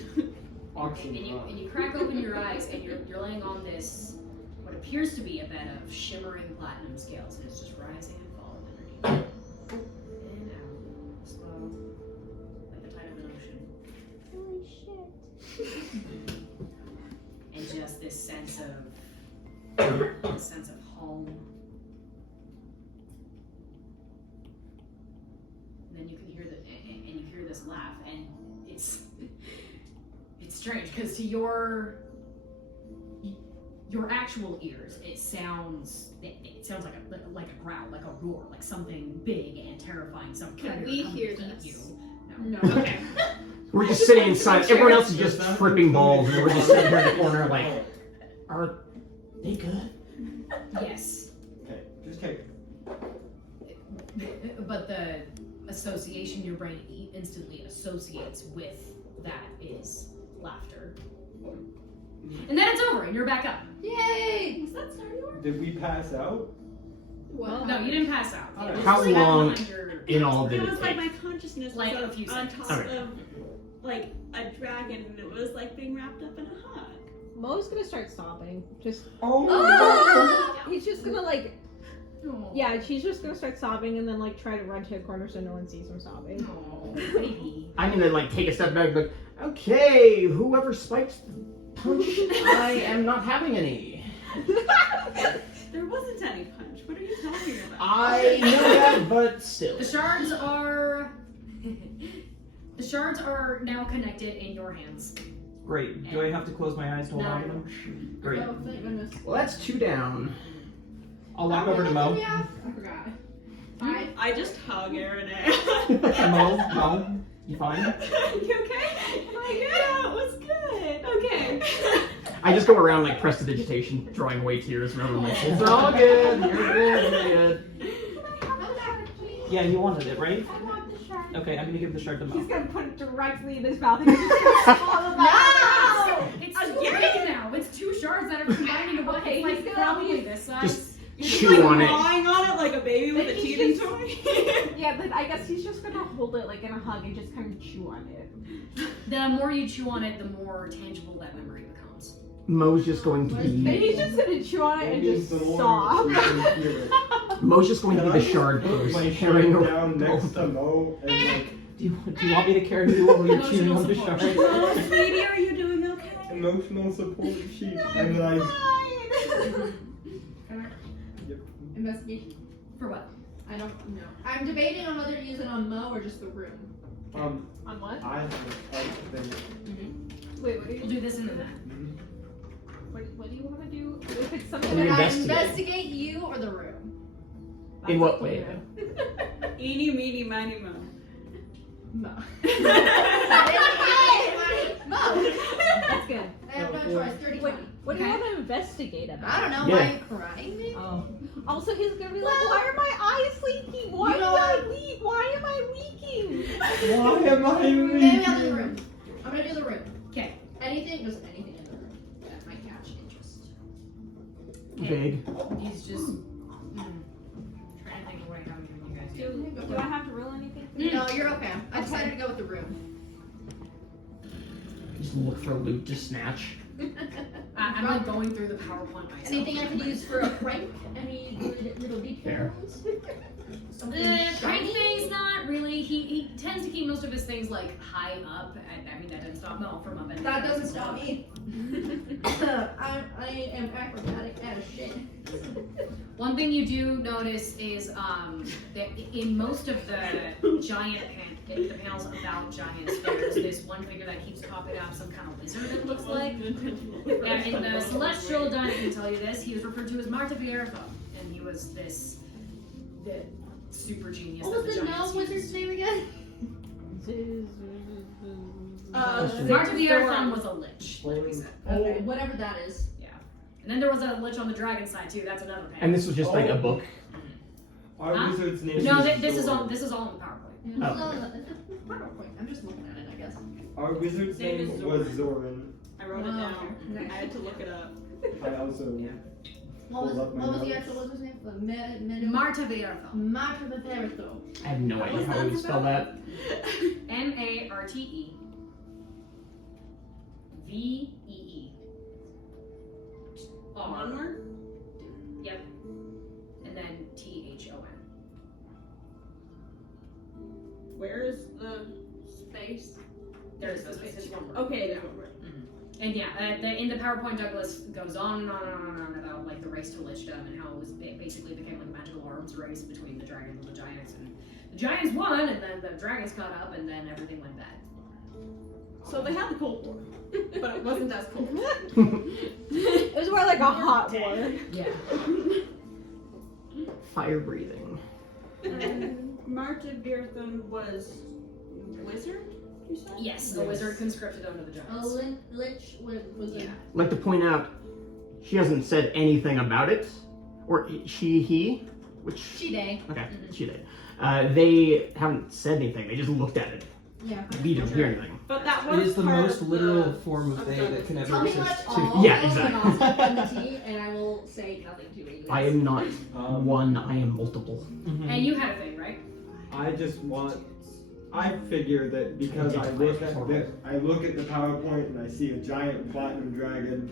Auction. and you crack open your eyes, and you're laying on this what appears to be a bed of shimmering platinum scales, and it's just rising and falling underneath. And out, slow, like the tide of an ocean. holy shit. And just this sense of home. And then you can hear and you hear this laugh, and it's strange because to your actual ears, it sounds like a growl, like a roar, like something big and terrifying. Some Can predator we coming hear to eat this? you. No. Okay. We're just sitting inside. Everyone else is just tripping balls, and we're just sitting here in the corner, like, are they good? Yes. Okay, just take. But the association your brain instantly associates with that is laughter. And then it's over, and you're back up. Yay! Was that Star Wars? Did we pass out? Well, No, you didn't pass out. How It was long just behind your- in all did It it was like take? my consciousness Like was a few on seconds. top Okay. of like a dragon, and it was like being wrapped up in a hug. Mo's gonna start sobbing. Just, Oh! he's just gonna like, Aw. yeah, she's just gonna start sobbing and then like try to run to a corner so no one sees her sobbing. Aw, baby. I'm gonna like take a step back, like, okay, whoever spikes the punch, I am not having any. There wasn't any punch. What are you talking about? I know that, but still. The shards are now connected in your hands. Great. Do I have to close my eyes to hold on to them? Great. Oh, thank goodness. Well, that's 2 down. I'll walk over to Mo. I forgot. I just hug Aaron. Mo, you fine? You okay? Am I good? Yeah, it was good. Okay. I just go around like prestidigitation, drawing away tears whenever my kids are all good. You're good. You're good. Yeah, you wanted it, right? I want the shard. Okay, I'm gonna give the shard to Mo. He's gonna put it directly in his mouth and he's just gonna swallow that. It's too big now. It's 2 shards that are combined into one. Okay, It's like he's gonna probably this size. Just You're just chew like on it. gnawing on it like a baby with a Then he's teething just- toy. Yeah, but I guess he's just gonna hold it like in a hug and just kind of chew on it. The more you chew on it, the more tangible that memory becomes. Mo's just going to And be. he's just gonna chew on it and Maybe just the more sob. we can hear it. Mo's just going to Can be I the shard just put post, my carrying shirt around down next both to of them. Mo and like Do you want me to carry you while you're chewing on the Emotional shard? support. Oh, sweetie, are you doing okay? emotional support sheet and like Investigation. For what? I don't know. I'm debating on whether to use it on Mo or just the room. On what? I think Wait, what do We'll you do this in the back. what do you want to do? If it's something Can we that I Investigate you or the room. In what way? Eeny, meeny, miny, mo. Mo. Mo. That's good. I have no choice. 30 Wait, 20. what do you want to investigate about? I don't know. Yeah. Why are you crying? Maybe? Oh. Also, he's gonna be like, why are my eyes leaking? Why You know did I what? leak? Why am I leaking? why am I Maybe I'll do the room. I'm gonna do the room. Okay. Anything, just anything in the room that might catch interest. Vague. He's just trying to think of what I haven't given you guys yet. Do I have to roll anything? No, you're okay. I decided to go with the room. Just look for loot to snatch. I'm like going through the PowerPoint myself. Anything I could use for a prank? Any good little details? Something Prank shiny? things, not really. He tends to keep most of his things like high up. I mean, that doesn't stop Mel from up and That doesn't stop me. I am acrobatic as shit. One thing you do notice is that in most of the the panels about giants, there's this one figure that keeps popping up, some kind of lizard it looks like. And in the Celestial Dun, I can tell you this, he was referred to as Marta Vierco, and he was the super genius. What that was the giants gnome wizard's name again? Marta Vierco was a lich, like we said. Okay, whatever that is. And then there was a lich on the dragon side too. That's another panel. And this was just like a book. Our Huh? wizard's name No, is this is all Zoran. in the PowerPoint. Yeah, Oh. I'm just looking at it, I guess. Our wizard's Name name is was Zoran. I wrote it Oh, down. okay. I had to look it up. I also What was Pulled up my the notes. actual wizard's name? Marta Vierco. Marta Viterto. I have no idea how you spell that. Marte Vee. One word? Yep. And then THON. Where is the space? There's no space. It's one word. Okay, it is one word. And yeah, in the PowerPoint, Douglas goes on and on and on and on about like the race to lichdom and how it was basically became like a magical arms race between the dragons and the giants, and the giants won, and then the dragons caught up, and then everything went bad. So they had the Cold War, but it wasn't as cold. It was more like a hot war. Yeah. Fire breathing. Marta Beertham was wizard, you said? Yes, a wizard conscripted under the A giants. lich was Yeah. it? I'd like to point out, she hasn't said anything about it, or he, which She day. okay, she did. They haven't said anything. They just looked at it. Yeah. We didn't hear anything. But that was It is the part most of literal the, form of they that can Tell ever me what exist. all Yeah, those exactly. and I'll step on the tea, and I will say nothing to you. I am not one. I am multiple. And you had a thing, right? I just want. I figure that because I look at the PowerPoint and I see a giant platinum dragon,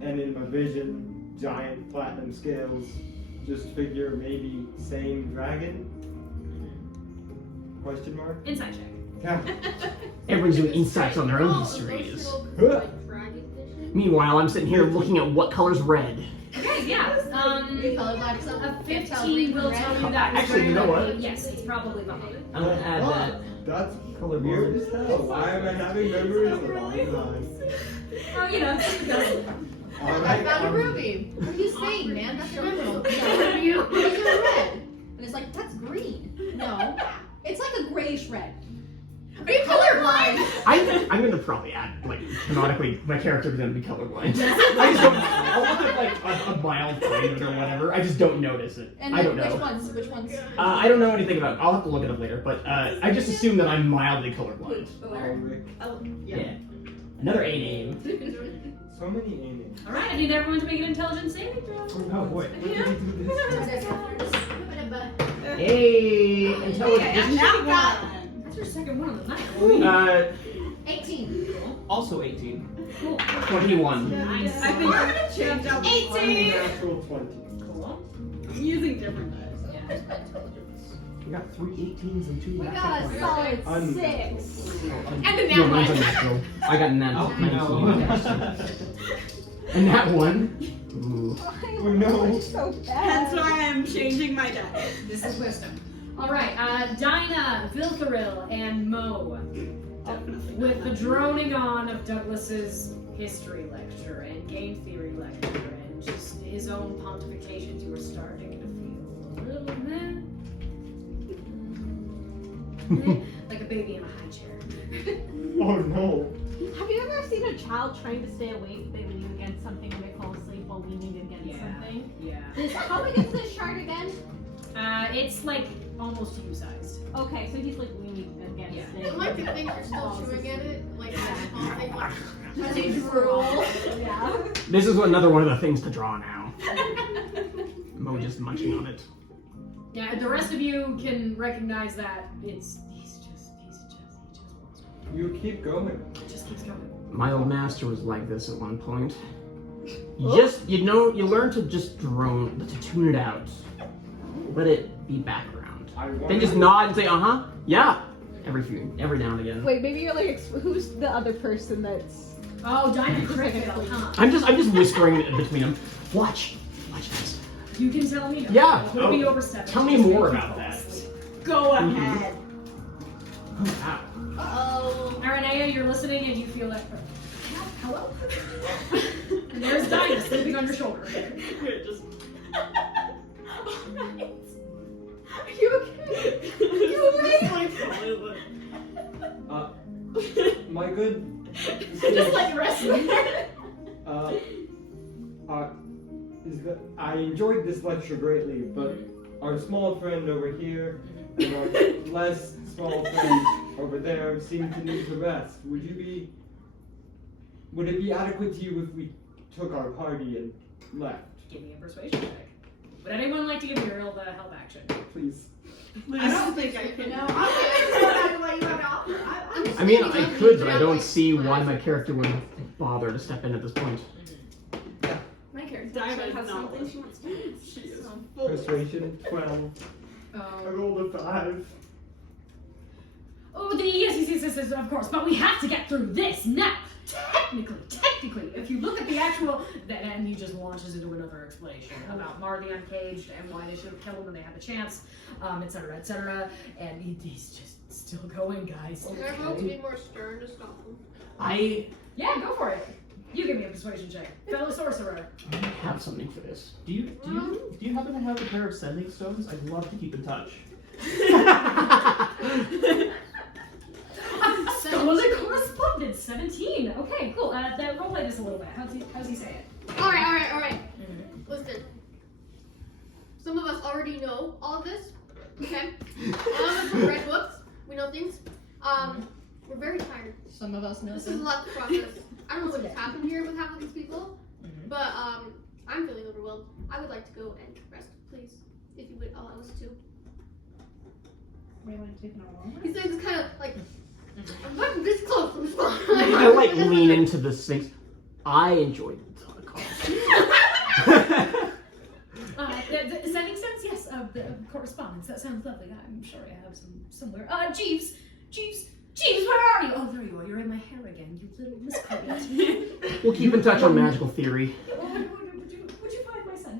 and in my vision, giant platinum scales. Just figure maybe same dragon? Question mark? Insight check. Yeah. Everyone's doing insights on their own histories. Meanwhile, I'm sitting here looking at what color's red. Okay. Okay, yeah. You colorblind, so A can't tell 15 green will from red. tell you that. Actually, you know what? Yes, it's probably Bahamut. I'm gonna add that. That's Colorblind. weird as hell. Why am I having memories of all time? Oh, you know. I found a ruby. What are you saying, man? That's an emerald. No, you're red. And it's like, that's green. No. It's like a grayish red. Are you colorblind? I'm gonna probably add, like, canonically, my character's gonna be colorblind. I just don't. I'll look at, like, a mild flame or whatever. I just don't notice it. And I don't which know. ones? Which ones? I don't know anything about it. I'll have to look it up later, but I just assume that I'm mildly colorblind. Oh, Yeah. Another A name. So many names. Alright, I need everyone to make an intelligence saving throw. Oh boy. When did we do this? Hey, intelligence. That's your second one of the night. 18. Also 18. Cool. 21. Nice. I think I'm gonna change out 18! Natural 20. Cool. I'm using different dice. Yeah. We got 3 18s and 2 We natural got a 20s. solid Un- 6. And a Yeah, nat mine's a one. natural. I got nat Oh, 19. And that one. Ooh. Oh, no. So Hence bad. why I'm changing my dice. This is wisdom. Alright, Dinah, Viltharil, and Mo. With the droning on of Douglas's history lecture and game theory lecture and just his own pontifications, you are starting to feel a little like a baby in a high chair. Oh no. Have you ever seen a child trying to stay awake? They lean against something and they fall asleep while leaning against something. Yeah. How big is this shard again? It's like almost U-sized. Okay, so he's like leaning against Yeah. it. I like to think you're still chewing at it, like coughing, like As as he you drool. Yeah. This is another one of the things to draw now. Mo just munching on it. Yeah, the rest of you can recognize that he just wants to. You keep going. It just keeps going. My old master was like this at one point. You learn to just drone, to tune it out. Let it be background. Then just nod and say, uh-huh, yeah, every now and again. Wait, maybe you're like, who's the other person that's... Oh, Dinah Critical, huh? I'm just whispering in between them. Watch this. You can tell me. No. Yeah, It could be over 7. Tell me more about that. Go ahead. Oh, wow. Uh-oh. Aranea, you're listening and you feel like, hello? And there's Dinah sleeping on your shoulder. Here, just. Are you okay? Are you okay? My good. Just like wrestling. Is that I enjoyed this lecture greatly, but our small friend over here and our less small friend over there seem to need to rest. Would it be adequate to you if we took our party and left? Give me a persuasion check. Would anyone like to give Muriel the help action? Please. I don't think I can. No, I'm gonna what you have to offer. I mean, I could, but I don't see why my character would bother to step in at this point. My character Diamond actually has not something listening. she wants to do. She is full. Persuasion 12. I rolled a 5. Oh, yes, of course, but we have to get through this now. Technically, if you look at the actual, and he just launches into another explanation about Mar the Uncaged and why they should have killed him when they had the chance, etc., and he's just still going, guys. Can I roll to be more stern to stop him? Yeah, go for it. You give me a persuasion check, fellow sorcerer. I have something for this. Do you happen to have a pair of sending stones? I'd love to keep in touch. Stolen correspondence, 17. Okay, cool. Roleplay this a little bit. How's he say it? Alright. Listen. Some of us already know all of this. Okay? All of us have read books. We know things. We're very tired. Some of us know This is a lot to process. I don't know what just happened here with half of these people. But I'm feeling overwhelmed. I would like to go and rest, please. If you would allow us to. What do you want to take in a long He says it's kind of like I'm not this close from spawn. I like lean into the things. I enjoyed the call. Sending sense, yes, of the correspondence. That sounds lovely. I'm sure I have some somewhere. Jeeves, where are you? Oh, there you are. You're in my hair again, you little miscreant. We'll keep in touch on magical theory. Would you find my son?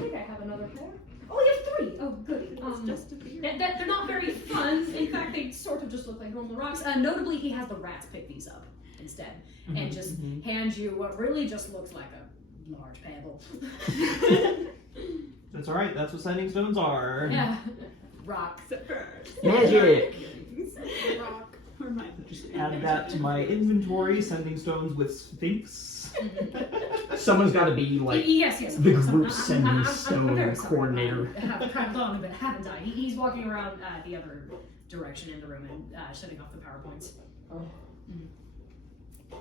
think I have another pair. Oh, you have 3. Oh, goody. Just a beer. They're not very fun. In fact, they sort of just look like normal rocks. Notably, he has the rats pick these up instead, and just hand you what really just looks like a large pebble. That's alright, that's what sending stones are. Yeah, rock. Magic. Rock. Or my Just add that to my inventory, sending stones with Sphinx. Someone's got to be like Yes. the of course. group I'm sending very stone sorry. coordinator. I have kind of thought of it, haven't I? He's walking around the other direction in the room and shutting off the PowerPoints.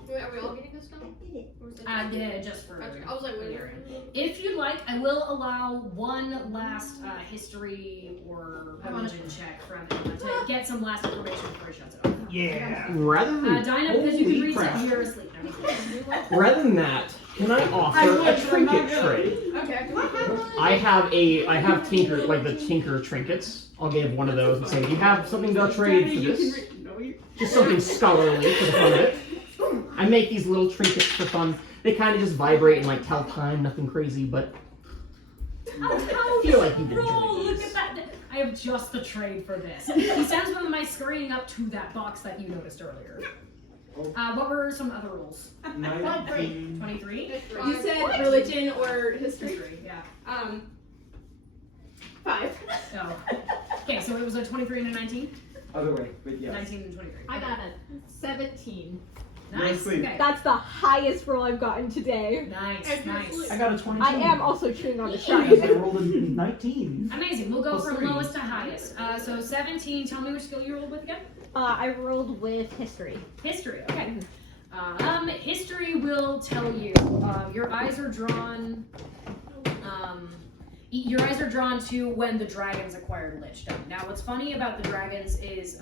Wait, are we all getting a stone? Or is it Yeah, just for Gotcha. I was like, an wait. area. If you'd like, I will allow one last history or religion check from Emma to get some last information before he shuts it off. Yeah. Rather than Dinah, because you can holy read crap. that you're asleep. Rather than that, can I offer a trinket trade? Okay. I have tinker like the tinker trinkets. I'll give one of those and say, "Do you have something to trade for this? Just something scholarly for the fun of it." I make these little trinkets for fun. They kind of just vibrate and like tell time, nothing crazy, but I feel like you'd Roll, enjoy look these. at that. I have just the trade for this. He sends one of my scurrying up to that box that you noticed earlier. What were some other rules? 19. 23? You said religion or history? History, yeah. 5. Oh. Okay, so it was a 23 and a 19? Other way, but yes. 19 and 23. I got a 17. Nice. Nicely. Okay. That's the highest roll I've gotten today. Nice, nice. I got a 22. I am also chewing on a Because shard. I rolled a 19. Amazing. We'll go Plus from 3. lowest to highest. So 17, tell me which skill you rolled with again? I rolled with history. History, okay. History will tell you. Your eyes are drawn. Your eyes are drawn to when the dragons acquired Lichdom. Now, what's funny about the dragons is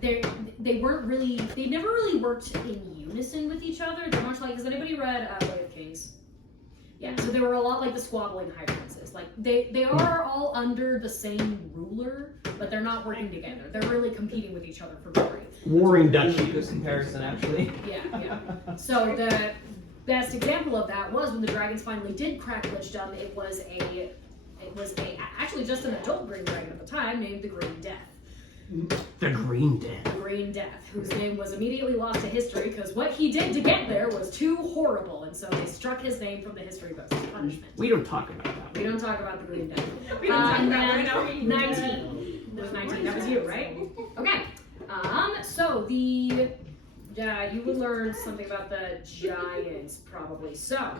they never really worked in unison with each other. They're much like, has anybody read Way of Kings? Yeah, so they were a lot like the squabbling high princes. Like they are all under the same ruler, but they're not working together. They're really competing with each other for glory. Warring Really duchy. good comparison, actually. Yeah. So the best example of that was when the dragons finally did crack Lichdom. It was actually just an adult green dragon at the time named the Green Death. The Green Death. The Green Death, whose name was immediately lost to history because what he did to get there was too horrible, and so they struck his name from the history books as punishment. We don't talk about that. We don't talk about the Green Death. We don't talk And about then it right now. 19. There's 19. That was you, right? Okay. So you would learn something about the giants probably. So,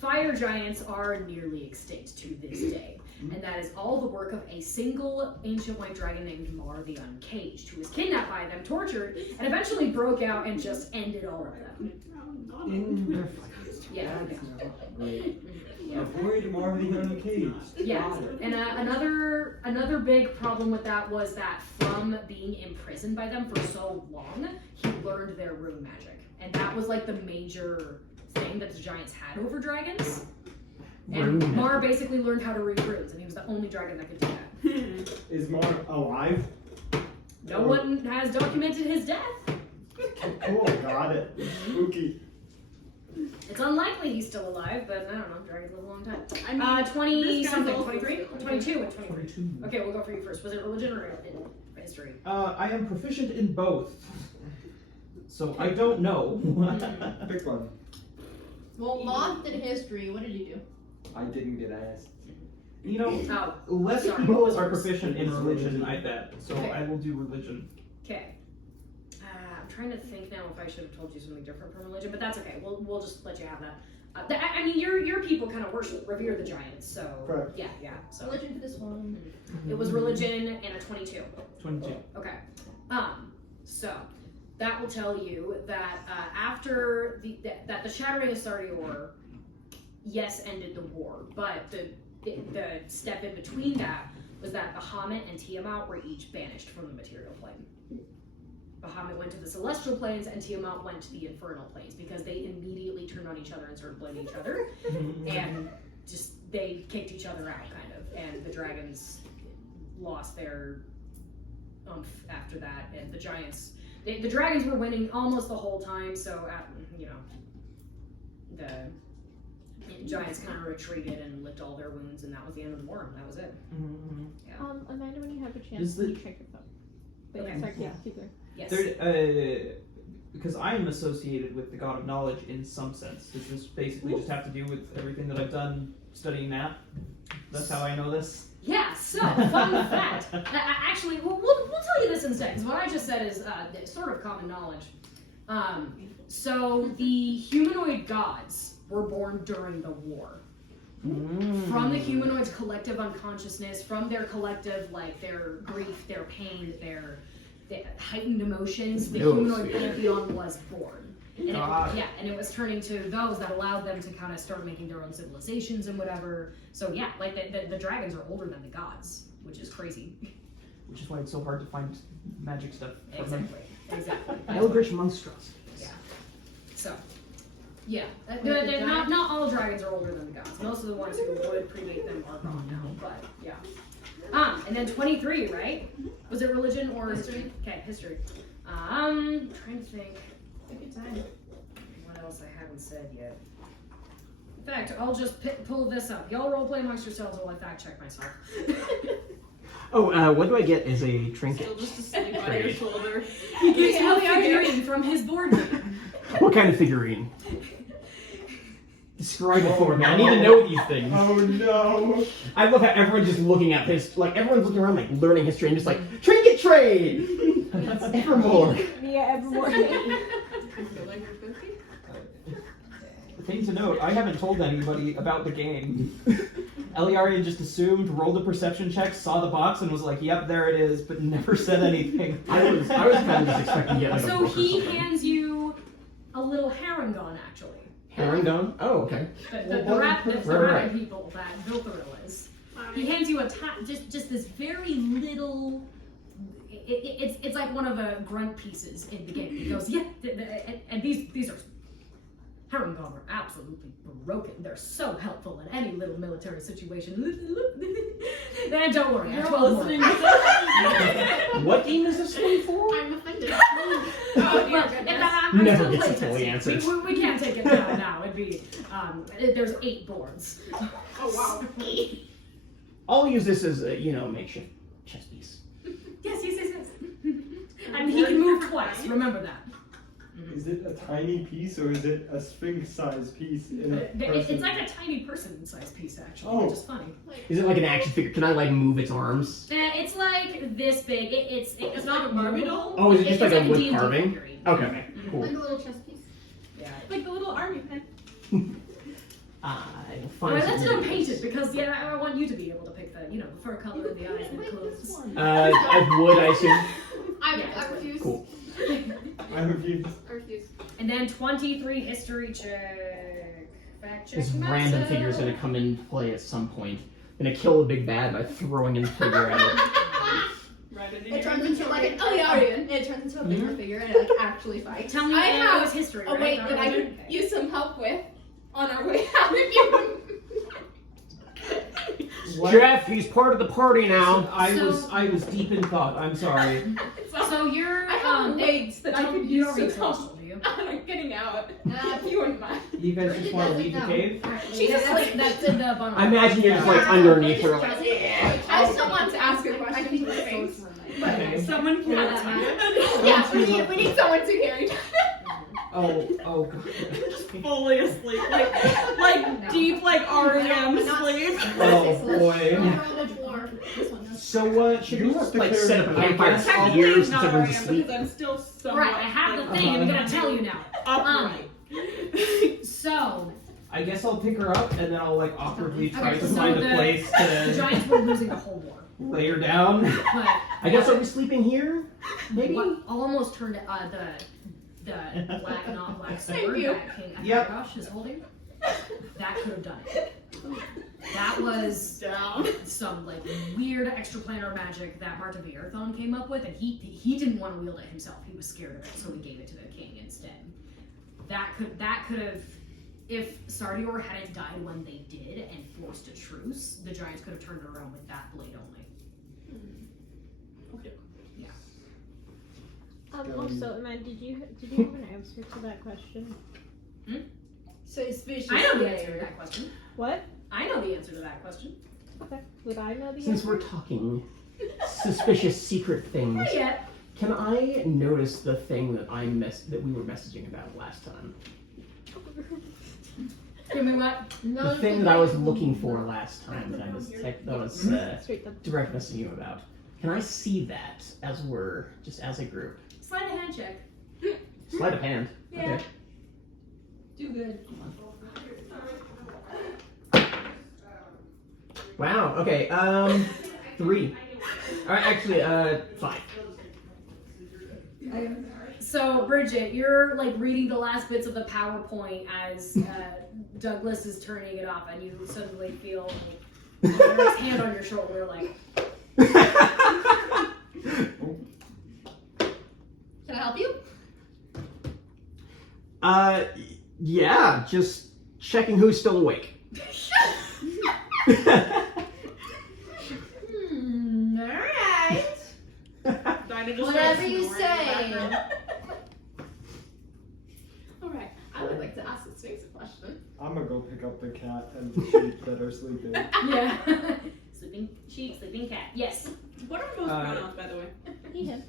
fire giants are nearly extinct to this day. And that is all the work of a single ancient white dragon named Mar the Uncaged, who was kidnapped by them, tortured, and eventually broke out and just ended all of them. Yeah. Great. Avoid Marvin Uncaged. Yeah, and another big problem with that was that from being imprisoned by them for so long, he learned their rune magic, and that was like the major thing that the giants had over dragons. And Rune Mar basically learned how to read runes, and he was the only dragon that could do that. Is Mar alive? No one has documented his death. Cool, got it. Spooky. It's unlikely he's still alive, but I don't know. Dragons live a long time. I mean, 20 this guy's something, also 23, still 22, and 23. 22. Okay, we'll go for you first. Was it religion or in history? I am proficient in both. So I don't know. Pick one. Well, Moth did history. What did you do? I didn't get asked. You know, Oh, less sorry, what people was are yours? proficient in religion, I bet. So Okay. I will do religion. okay. I'm trying to think now if I should have told you something different from religion, but that's okay. We'll just let you have that. I mean, your people kind of revere the giants, so Correct. yeah. So Religion for this one. it was religion and a 22. 22. Okay. So that will tell you that after the shattering of Sardior, yes, ended the war, but the step in between that was that Bahamut and Tiamat were each banished from the material plane. Bahamut went to the celestial planes and Tiamat went to the infernal planes because they immediately turned on each other and started blaming each other, and just they kicked each other out kind of, and the dragons lost their after that, and the giants. The dragons were winning almost the whole time, so the Giants kind of retreated and licked all their wounds, and that was the end of the war. That was it. Amanda, when you have a chance, Is the- you check your phone. But Okay. yeah, sorry, yeah, keep going. Yes. Because I am associated with the God of Knowledge in some sense. Does this basically just have to do with everything that I've done studying math? That's how I know this? Yeah, so, fun fact. Actually, we'll tell you this instead, because what I just said is sort of common knowledge. So, the humanoid gods were born during the war. From the humanoids' collective unconsciousness, from their collective, like, their grief, their pain, their heightened emotions, the humanoid pantheon was born. And and it was turning to those that allowed them to kind of start making their own civilizations and whatever. So yeah, like the dragons are older than the gods, which is crazy. Which is why it's so hard to find magic stuff from them. Exactly. Eldritch monstrosity. Yeah. So, yeah, not all dragons are older than the gods. Most of the ones who would predate them are gone now, but yeah. And then 23, right? Was it religion or History. Okay, history. Trying to think. Take your time. What else I haven't said yet? In fact, I'll just pull this up. Y'all roleplay amongst yourselves while I fact check myself. What do I get as a trinket? Still just asleep on your shoulder. He gets a figurine from his board game. What kind of figurine? Describe it for me. I need to know these things. Oh no! I love how everyone's just looking at this, like everyone's looking around, like learning history, and just like trinket trade. Evermore. Yeah, evermore. Thing to note, I haven't told anybody about the game. Eliaria just assumed, rolled a perception check, saw the box, and was like, "Yep, there it is," but never said anything. I was kind of just expecting to get like a So book or he something. hands you a little herringon, actually. Herringon? Oh, okay. The Right. rabbit people that Viltharil is. He hands you just this very little. It's like one of the grunt pieces in the game. He goes, yeah, and these are herringon are absolutely broken. They're so helpful in any little military situation. And don't worry, I have 12 more. What game is this one for? I'm offended. I'm Never still gets a playtesting. fully answered. We can't take it down now. It'd be there's 8 boards. Oh wow. I'll use this as a, makeshift chess piece. Yes. And he can move twice. Remember that. Is it a tiny piece or is it a sphinx-sized piece in a It's person? like a tiny person-sized piece, actually, Oh. which is funny. Is it like an action figure? Can I like move its arms? It's like this big. It's not a Barbie doll? Oh, is it just It's like a wood D&D carving? figurine. Okay, cool. Like a little chess piece. Yeah. Like the little army pen. I'll Well, find I left it some unpainted because I want you to be able to pick the the fur color and the eyes and the clothes. wood, I assume. I refuse. Cool. I refuse. I refuse. And then 23 history check. Fact check. This random figure is gonna come into play at some point. Gonna kill the big bad by throwing in the figure at it. It turns into like an Eliarian. It turns into a bigger figure and it like actually fights. Tell me I it have was history, a right? weight Not that I religion? could use some help with on our way out if you Jeff, he's part of the party now. I was deep in thought. I'm sorry. So you're I have weights that I could you use don't some read help social, do you? getting out. If you wouldn't mind. You guys just want to leave the cave? She's asleep. That's in the bottom. I imagine you're just like underneath her. Like, I still want to ask a question to her face. Okay. Someone can. Yeah, we need someone to carry. Oh god. Fully asleep. Like deep like REM sleep. Oh boy. so should we You have just to like carry set up a the campfire blanket. for Technically years it's since not everyone's REM asleep? because I'm still somewhat Right, I have the thing. I'm gonna tell you now. upright. So I guess I'll pick her up and then I'll like awkwardly try Okay, to so find a the- place the to Giants were losing the whole war, lay her down. but I guess are we sleeping here? Maybe. what almost turned the black not black sword you. that King Yep. Akarash is holding. That could have done it. That was Down. some like weird extraplanar magic that Marta Vierthon came up with, and he didn't want to wield it himself. He was scared of it, so he gave it to the king instead. That could have, if Sardior hadn't died when they did and forced a truce, the Giants could have turned it around with that blade only. Also, Amanda, did you have an answer to that question? Suspicious. I know the answer to that question. What? I know the answer to that question. Okay. Would I know the Since answer? we're talking suspicious secret things, Not yet. can I notice the thing that that we were messaging about last time? Give me what? The thing that I was looking for last time that I was Straight up. direct messaging you about. Can I see that as as a group? Slide a hand check. Sleight of hand. Yeah. Okay. Do good. Wow. Okay. 3. Actually, 5. So, Bridget, you're like reading the last bits of the PowerPoint as Douglas is turning it off, and you suddenly feel like there's a hand on your shoulder, like. Can I help you? Yeah. Just checking who's still awake. Alright. Dinah just Whatever starts you snoring in the say. background. Alright, I would like to ask the Sphinx a question. I'm gonna go pick up the cat and the sheep that are sleeping. Yeah. Sleeping sheep, sleeping cat. Yes. What are those pronouns, by the way? He him.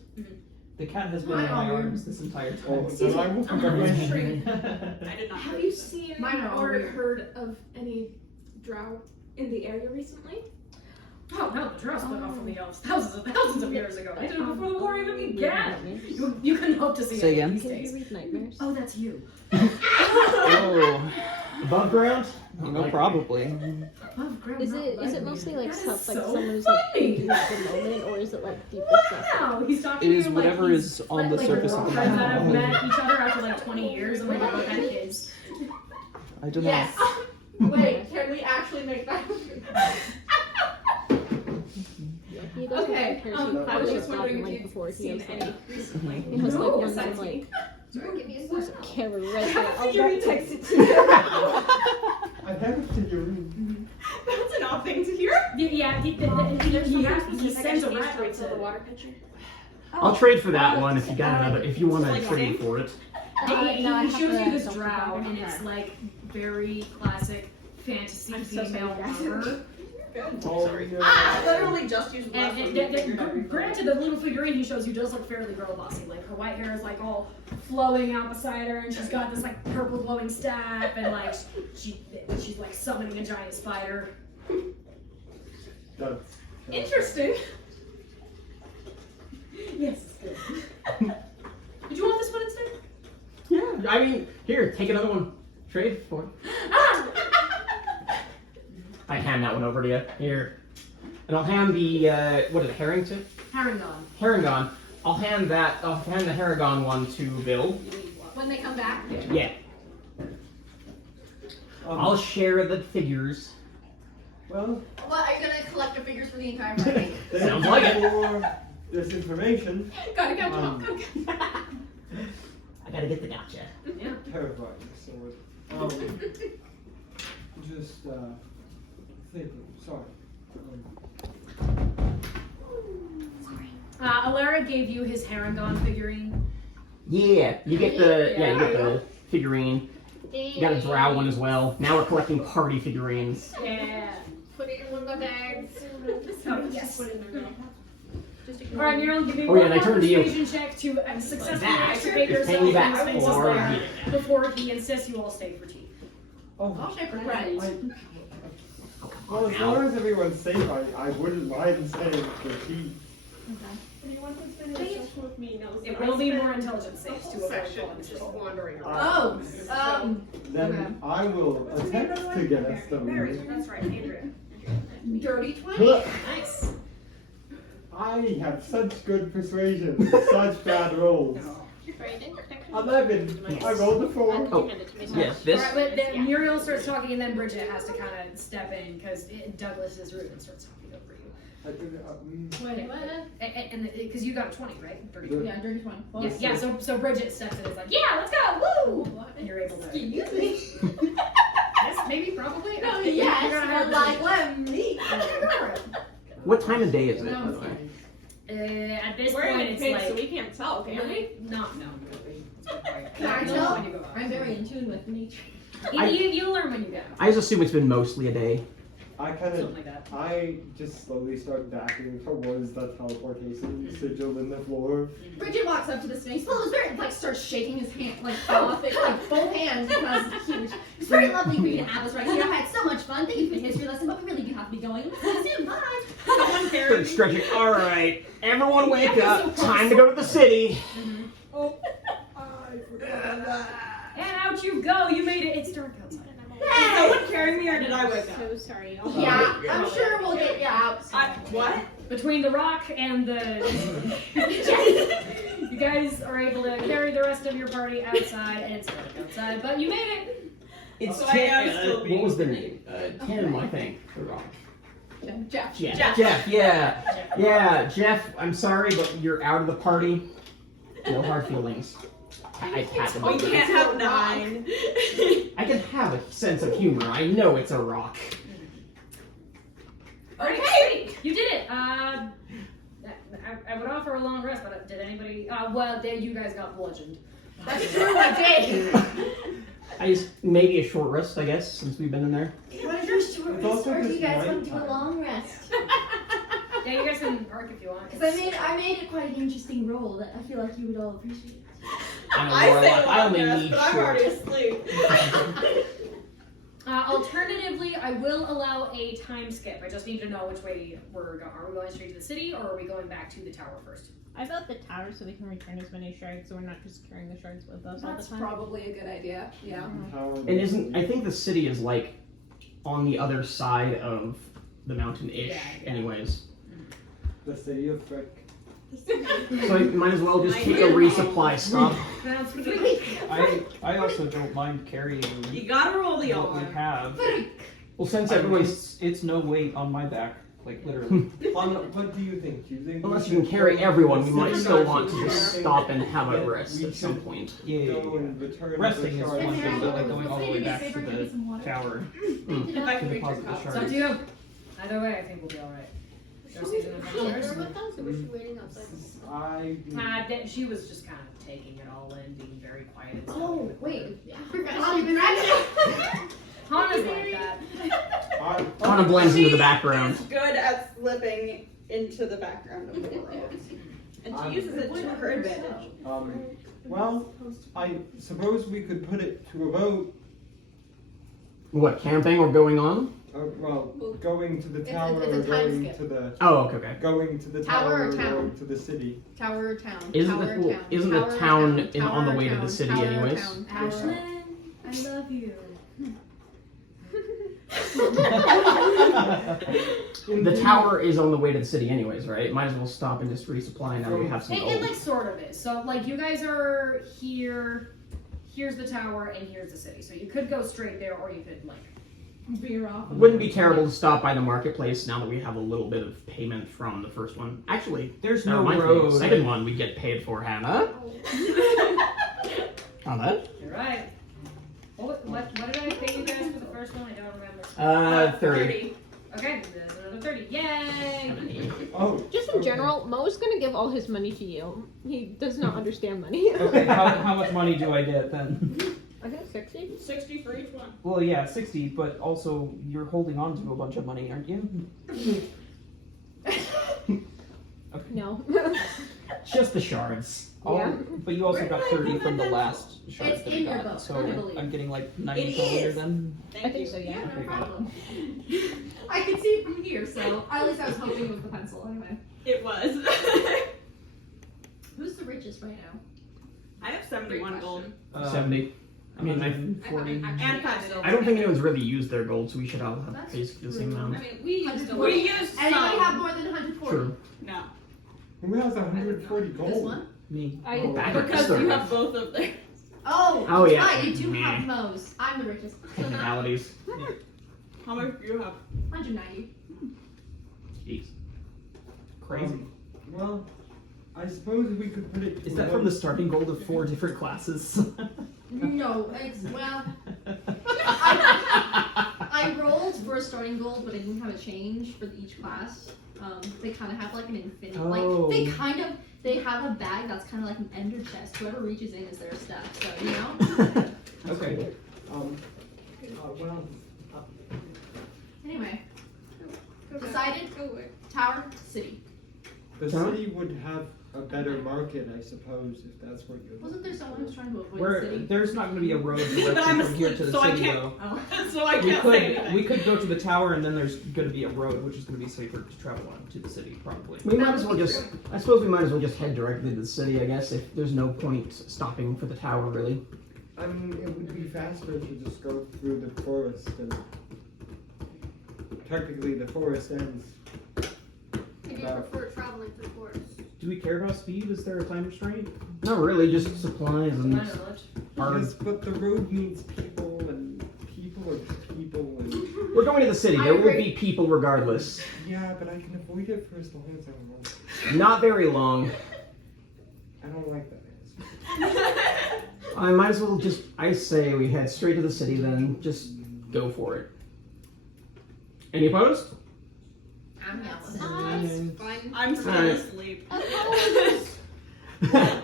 The cat has been in my arms this entire Oh, time. then I will pick up my sheep. I did not. Have you seen Mine are all or weird. heard of any drow in the area recently? Oh no, the drow split off from the elves thousands of years ago. They did it before the war even began. You couldn't hope to see Say it again? these Can you days. read nightmares? Oh, that's you. Oh, Above ground? you know, probably. Above ground, Is not it below. mostly like That is stuff like so someone who's like funny. in the moment, or is it like deeper stuff? Wow, he's talking It to is you whatever like he's, is on the like surface of the friends that have mind. met each other after like 20 years and like both had kids. I don't Yes. Wait, can we actually make that? Yeah, he doesn't Okay, compare I to was what just he's wondering gotten, if like, you've before he seen has any like recently. he has like No, one besides like me. Sorry, give me a there's a second. camera right there. I'll Figurine back text text it to you. I have a figurine. That's an odd thing to hear. Yeah, he sends a rat to the to water pitcher. I'll trade for that one if you got another. If you want to Like trade same? for it. No, I He have shows to you this double drow, check. and it's like very classic fantasy I'm so female sorry, guys. armor. Oh, I yeah. literally just used And granted, the little figurine he shows you does look fairly girl bossy. Like her white hair is like all flowing out beside her, and she's got this like purple glowing staff, and like she's like summoning a giant spider. That's Interesting. Yes. Did you want this one instead? Yeah. I mean, here, take another one. Trade for it. Ah! I hand that one over to you. Here. And I'll hand the, what is it, Harrington? Harangon. Haragon. I'll hand the Haragon one to Bill. When they come back. Yeah. I'll share the figures. well, What, are you gonna collect the figures for the entire party? thank Sounds you like it. for this information. Gotta catch Um, up. I gotta get the gotcha. Terrifying sword. Just thinking. Sorry. Alara gave you his Harangon figurine. Yeah, you get the Yeah. you get the figurine. You got a drow one as well. Now we're collecting party figurines. Yeah. Put it in one of the bags. Oh, yes. Alright, Muriel, give me Oh, yeah, one and I more turn to you. persuasion check to successfully That extricate is yourself paying from back the Sphinx's for lair you. before he insists you all stay for tea. Oh, I'll shake for friends. well, as long as everyone's safe, I wouldn't mind staying for tea. Anyone who's been in a social with me knows It that will I be spent more intelligence the saves to whole avoid section falling just asleep. wandering around. Oh, Then Okay. I will attempt to get us the Mary, room. that's right, Andrea. dirty 20. Nice. I have such good persuasion, such bad rolls. 11. I rolled a 4. Oh, yes, this. Alright, but then Muriel starts talking and then Bridget has to kind of step in because Douglas is rude and starts talking over you. I did it. Wait, what? And because you got a 20, right? 30. Good. Yeah, dirty 20. Well, Yes, yeah, so Bridget steps in and is like, yeah, let's go, woo! And you're able to. Excuse me. Yes, maybe, probably. No, You're yes, gonna but have like, let me. What time of day is it, by the way? At this We're in point, a it's cave, like. so we can't tell, can we? No. Can I No, tell? when you go out. I'm very in tune with nature. You'll learn when you get them. I just assume it's been mostly a day. I kind Something of, like that. I just slowly start backing towards the teleportation sigil in the floor. Bridget walks up to this and he starts shaking his hand, like off it, like both hands because it's huge. It's very lovely for you to have us right here. I had so much fun. Thank you for the history lesson, but we really do have to be going. See you soon. Bye. Someone carry me. Stretching. All right, everyone, wake up. Time to go to the city. Oh, I forgot about that. And out you go. You made it. It's dark outside. Did someone carry me or did I wake up? So sorry. Yeah, I'm sure we'll get you out. What? Between the rock and the, you guys are able to carry the rest of your party outside, and it's dark outside. But you made it. It's So I am still what was the name? Tim, I think. The Rock. Jeff. Jeff. Yeah, Jeff. I'm sorry, but you're out of the party. No hard feelings. I pat him. We can't have 9. I can have a sense of humor. I know it's a rock. Okay, you did it. I would offer a long rest, but did anybody? You guys got bludgeoned. That's true, I did. Maybe a short rest, I guess, since we've been in there. What is your short It's rest, also or do you just guys want to do a nighttime. long rest? Yeah, you guys can arc if you want. Because I made it quite an interesting role that I feel like you would all appreciate. I say I only long rest, need but I'm short. already asleep. Alternatively, I will allow a time skip. I just need to know which way we're going. Are we going straight to the city, or are we going back to the tower first? I built the tower so we can return as many shards, so we're not just carrying the shards with us all the That's time. probably a good idea. Yeah. And I think the city is like on the other side of the mountain-ish, Yeah. anyways. The city of Frick. So I might as well just take a resupply stop. I also don't mind carrying You gotta roll the what we R. have. Well, since everybody's It's no weight on my back, like literally. What do you think? Do you think unless we you can should carry go everyone, we to the might city still or want to should just we stop and have a that rest we at some should point. Yeah. go and return Resting the is shards one to thing, the- but like going all the way back to the tower If I to can reach your deposit the cup. It's up to shards. you. Either way, I think we'll be all right. Darcy's an adventurous. waiting outside? She was just kind of taking it all in, being very quiet. And stuff. Oh, wait. Hana's like that. Kind of blends into the background. She's good at slipping into the background of the world. And she uses it to her advantage. Well, I suppose we could put it to a vote. What, camping or going on? Going to the tower it's a or time going skip. to the Oh, okay. going to the Tower tower or or town? going to the city. Tower or town? Isn't Tower the- or well, town? isn't the Tower or town town? in- on the Tower way or to the town? city Tower or anyways? town? Tower or- Ashlyn, I love you. The tower is on the way to the city anyways, right? Might as well stop and just resupply now that we have some It gold. like sort of is. So like you guys are here. Here's the tower and here's the city. So you could go straight there, or you could like. Veer off. Wouldn't be terrible to stop by the marketplace now that we have a little bit of payment from the first one. Actually, There's never no mind. The road. second one we get paid for, Hannah. On that? You're right. What did I pay you guys for the first one? I don't remember. 30. Okay, there's another 30. Yay! Oh, Just in general, Mo's gonna give all his money to you. He does not understand money. Okay, how much money do I get then? I think 60. 60 for each one. Well, yeah, 60, but also you're holding on to a bunch of money, aren't you? No. Just the shards. Yeah. But you also Where got did I 30 put from my the pencil? last shards It's that in we your got, book, so I believe. I'm getting like It 90 later is. then. Thank I think you. so, yeah. No Okay, got it. problem. I could see it from here, so at least I was hoping it was the pencil anyway. It was. Who's the richest right now? I have 71 gold. 70. I mean, 140. And 5 silver. I don't think anyone's really used their gold, so we should all have That's basically the same true. amount. I mean, we used We used Anybody have some. more than 140? True. No. who has 140 gold? This one? Me. I Oh. Back Because up you the have both of them. Oh, Oh, yeah. right, you do have Mo's. I'm the richest. technicalities. How much do you have? 190. Jeez. Crazy. Well, I suppose we could put it. Is to that a from the vote. starting gold of 4 different classes? No, it's, well, I rolled for a starting gold, but I didn't have a change for each class. They kind of have like an infinite, Oh. like, they have a bag that's kind of like an ender chest. Whoever reaches in is their stuff, so, you know? Okay. well, Anyway, Go back. decided. Go away. Tower, city. the Huh? city would have a better market, I suppose, if that's what you're. Wasn't there someone who was trying to avoid the city? There's not going to be a road I'm directly from here asleep, to the so I city, can't- though. So I We can't say could anything. go to the tower, and then there's going to be a road, which is going to be safer to travel on to the city, probably. We might as well just. I suppose we might as well just head directly to the city. I guess if there's no point stopping for the tower, really. I mean, it would be faster to just go through the forest, and technically the forest ends. I do prefer traveling through forests. Do we care about speed? Is there a time restraint? Not really, just supplies and My knowledge. hard. Yes, but the road needs people, and people are just people, and We're going to the city. I There will agree. be people regardless. yeah, but I can avoid it for as long as I want. Not very long. I don't like that answer. I might as well just. I say we head straight to the city. Then just go for it. Any opposed? I'm down with it. That's fun. I'm still Alright. asleep. Opposed.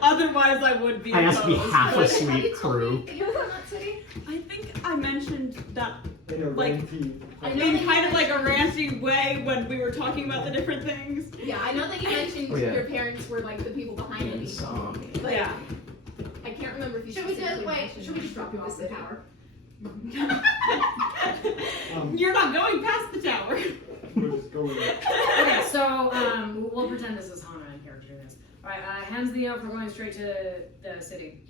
Otherwise, I would be. I asked to be opposed. half Have asleep you told me crew. that you're from that city? I think I mentioned that In a Like- ranty. I know in that you kind of like a mentioned- ranty way when we were talking about the different things. Yeah, I know that you mentioned Oh, yeah. your parents were like the people behind And me. some. But Yeah. I can't remember if you Should we specifically just wait? mentioned Should we just drop you off the the tower? You're not going past the tower. We'll just go with it. Okay, so we'll pretend this is Hana in character doing this. All right, hands the oath. We're going straight to the city.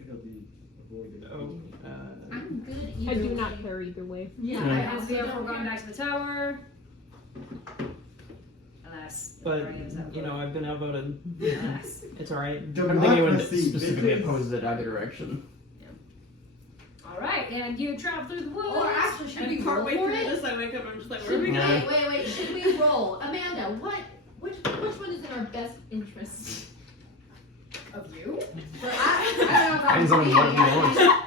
It'll be avoided. Oh, I'm good. I either do way. not care either way. Yeah, Yeah. I Hands the also oath. We're don't going care. back to the tower. Alas, but already is that you know, I've been outvoted. Alas. It's all right. I don't think anyone Democracy, specifically bitches. opposes it either direction. All right, and you travel through the woods. Or actually, should we roll Partway for through it? this, I wake up and I'm just like, where Should are we we, going? wait. Should we roll? Amanda, which one is in our best interest? Of you? But I don't know if Depends on what you want.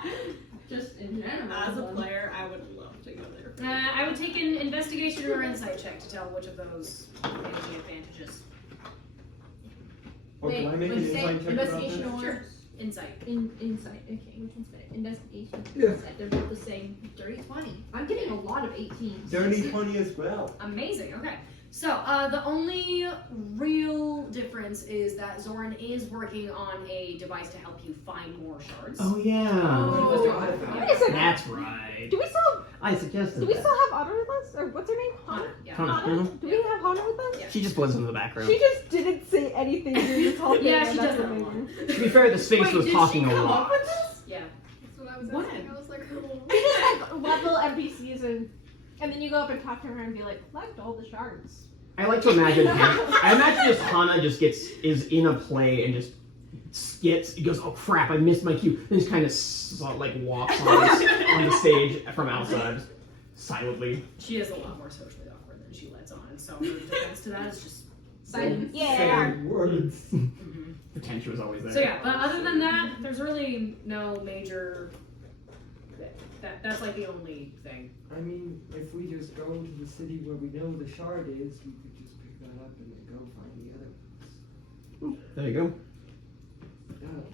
Just in general. As a player, I would love to go there. I would take an investigation or insight check to tell which of those gives you advantages. Oh, can I make an wait, say insight check about investigation this? or Insight. insight. Okay, which one's better? Investigation. Yeah. Insight. They're both the same. Dirty 20. I'm getting a lot of 18s. Dirty 20 as well. Amazing. Okay. So the only real difference is that Zoran is working on a device to help you find more shards. Oh yeah. Wait a second. That's right. Do we still I suggested do we that. still have Honor with us? Or what's her name? Hana. Yeah. Hana. Hana? Do we have Hana with us? Yeah. She just was in the background. She just didn't say anything during this whole thing. Yeah, and she that's doesn't amazing. To be fair, the Sphinx was talking a lot. Yeah. That's what I was What? asking. I was like, oh. We just like level NPCs and then you go up and talk to her and be like, collect all the shards. I like to imagine. I imagine just Hana just is in a play and just goes, oh crap, I missed my cue. Then just kind of like walks on the stage from outside, silently. She is a lot more socially awkward than she lets on, so her defense to that is just Silence. Yeah. Saying words. Pretend she was always there. So yeah, but other than that, there's really no major. That's like the only thing. I mean, if we just go to the city where we know the shard is, we could just pick that up and then go find the other ones. There you go.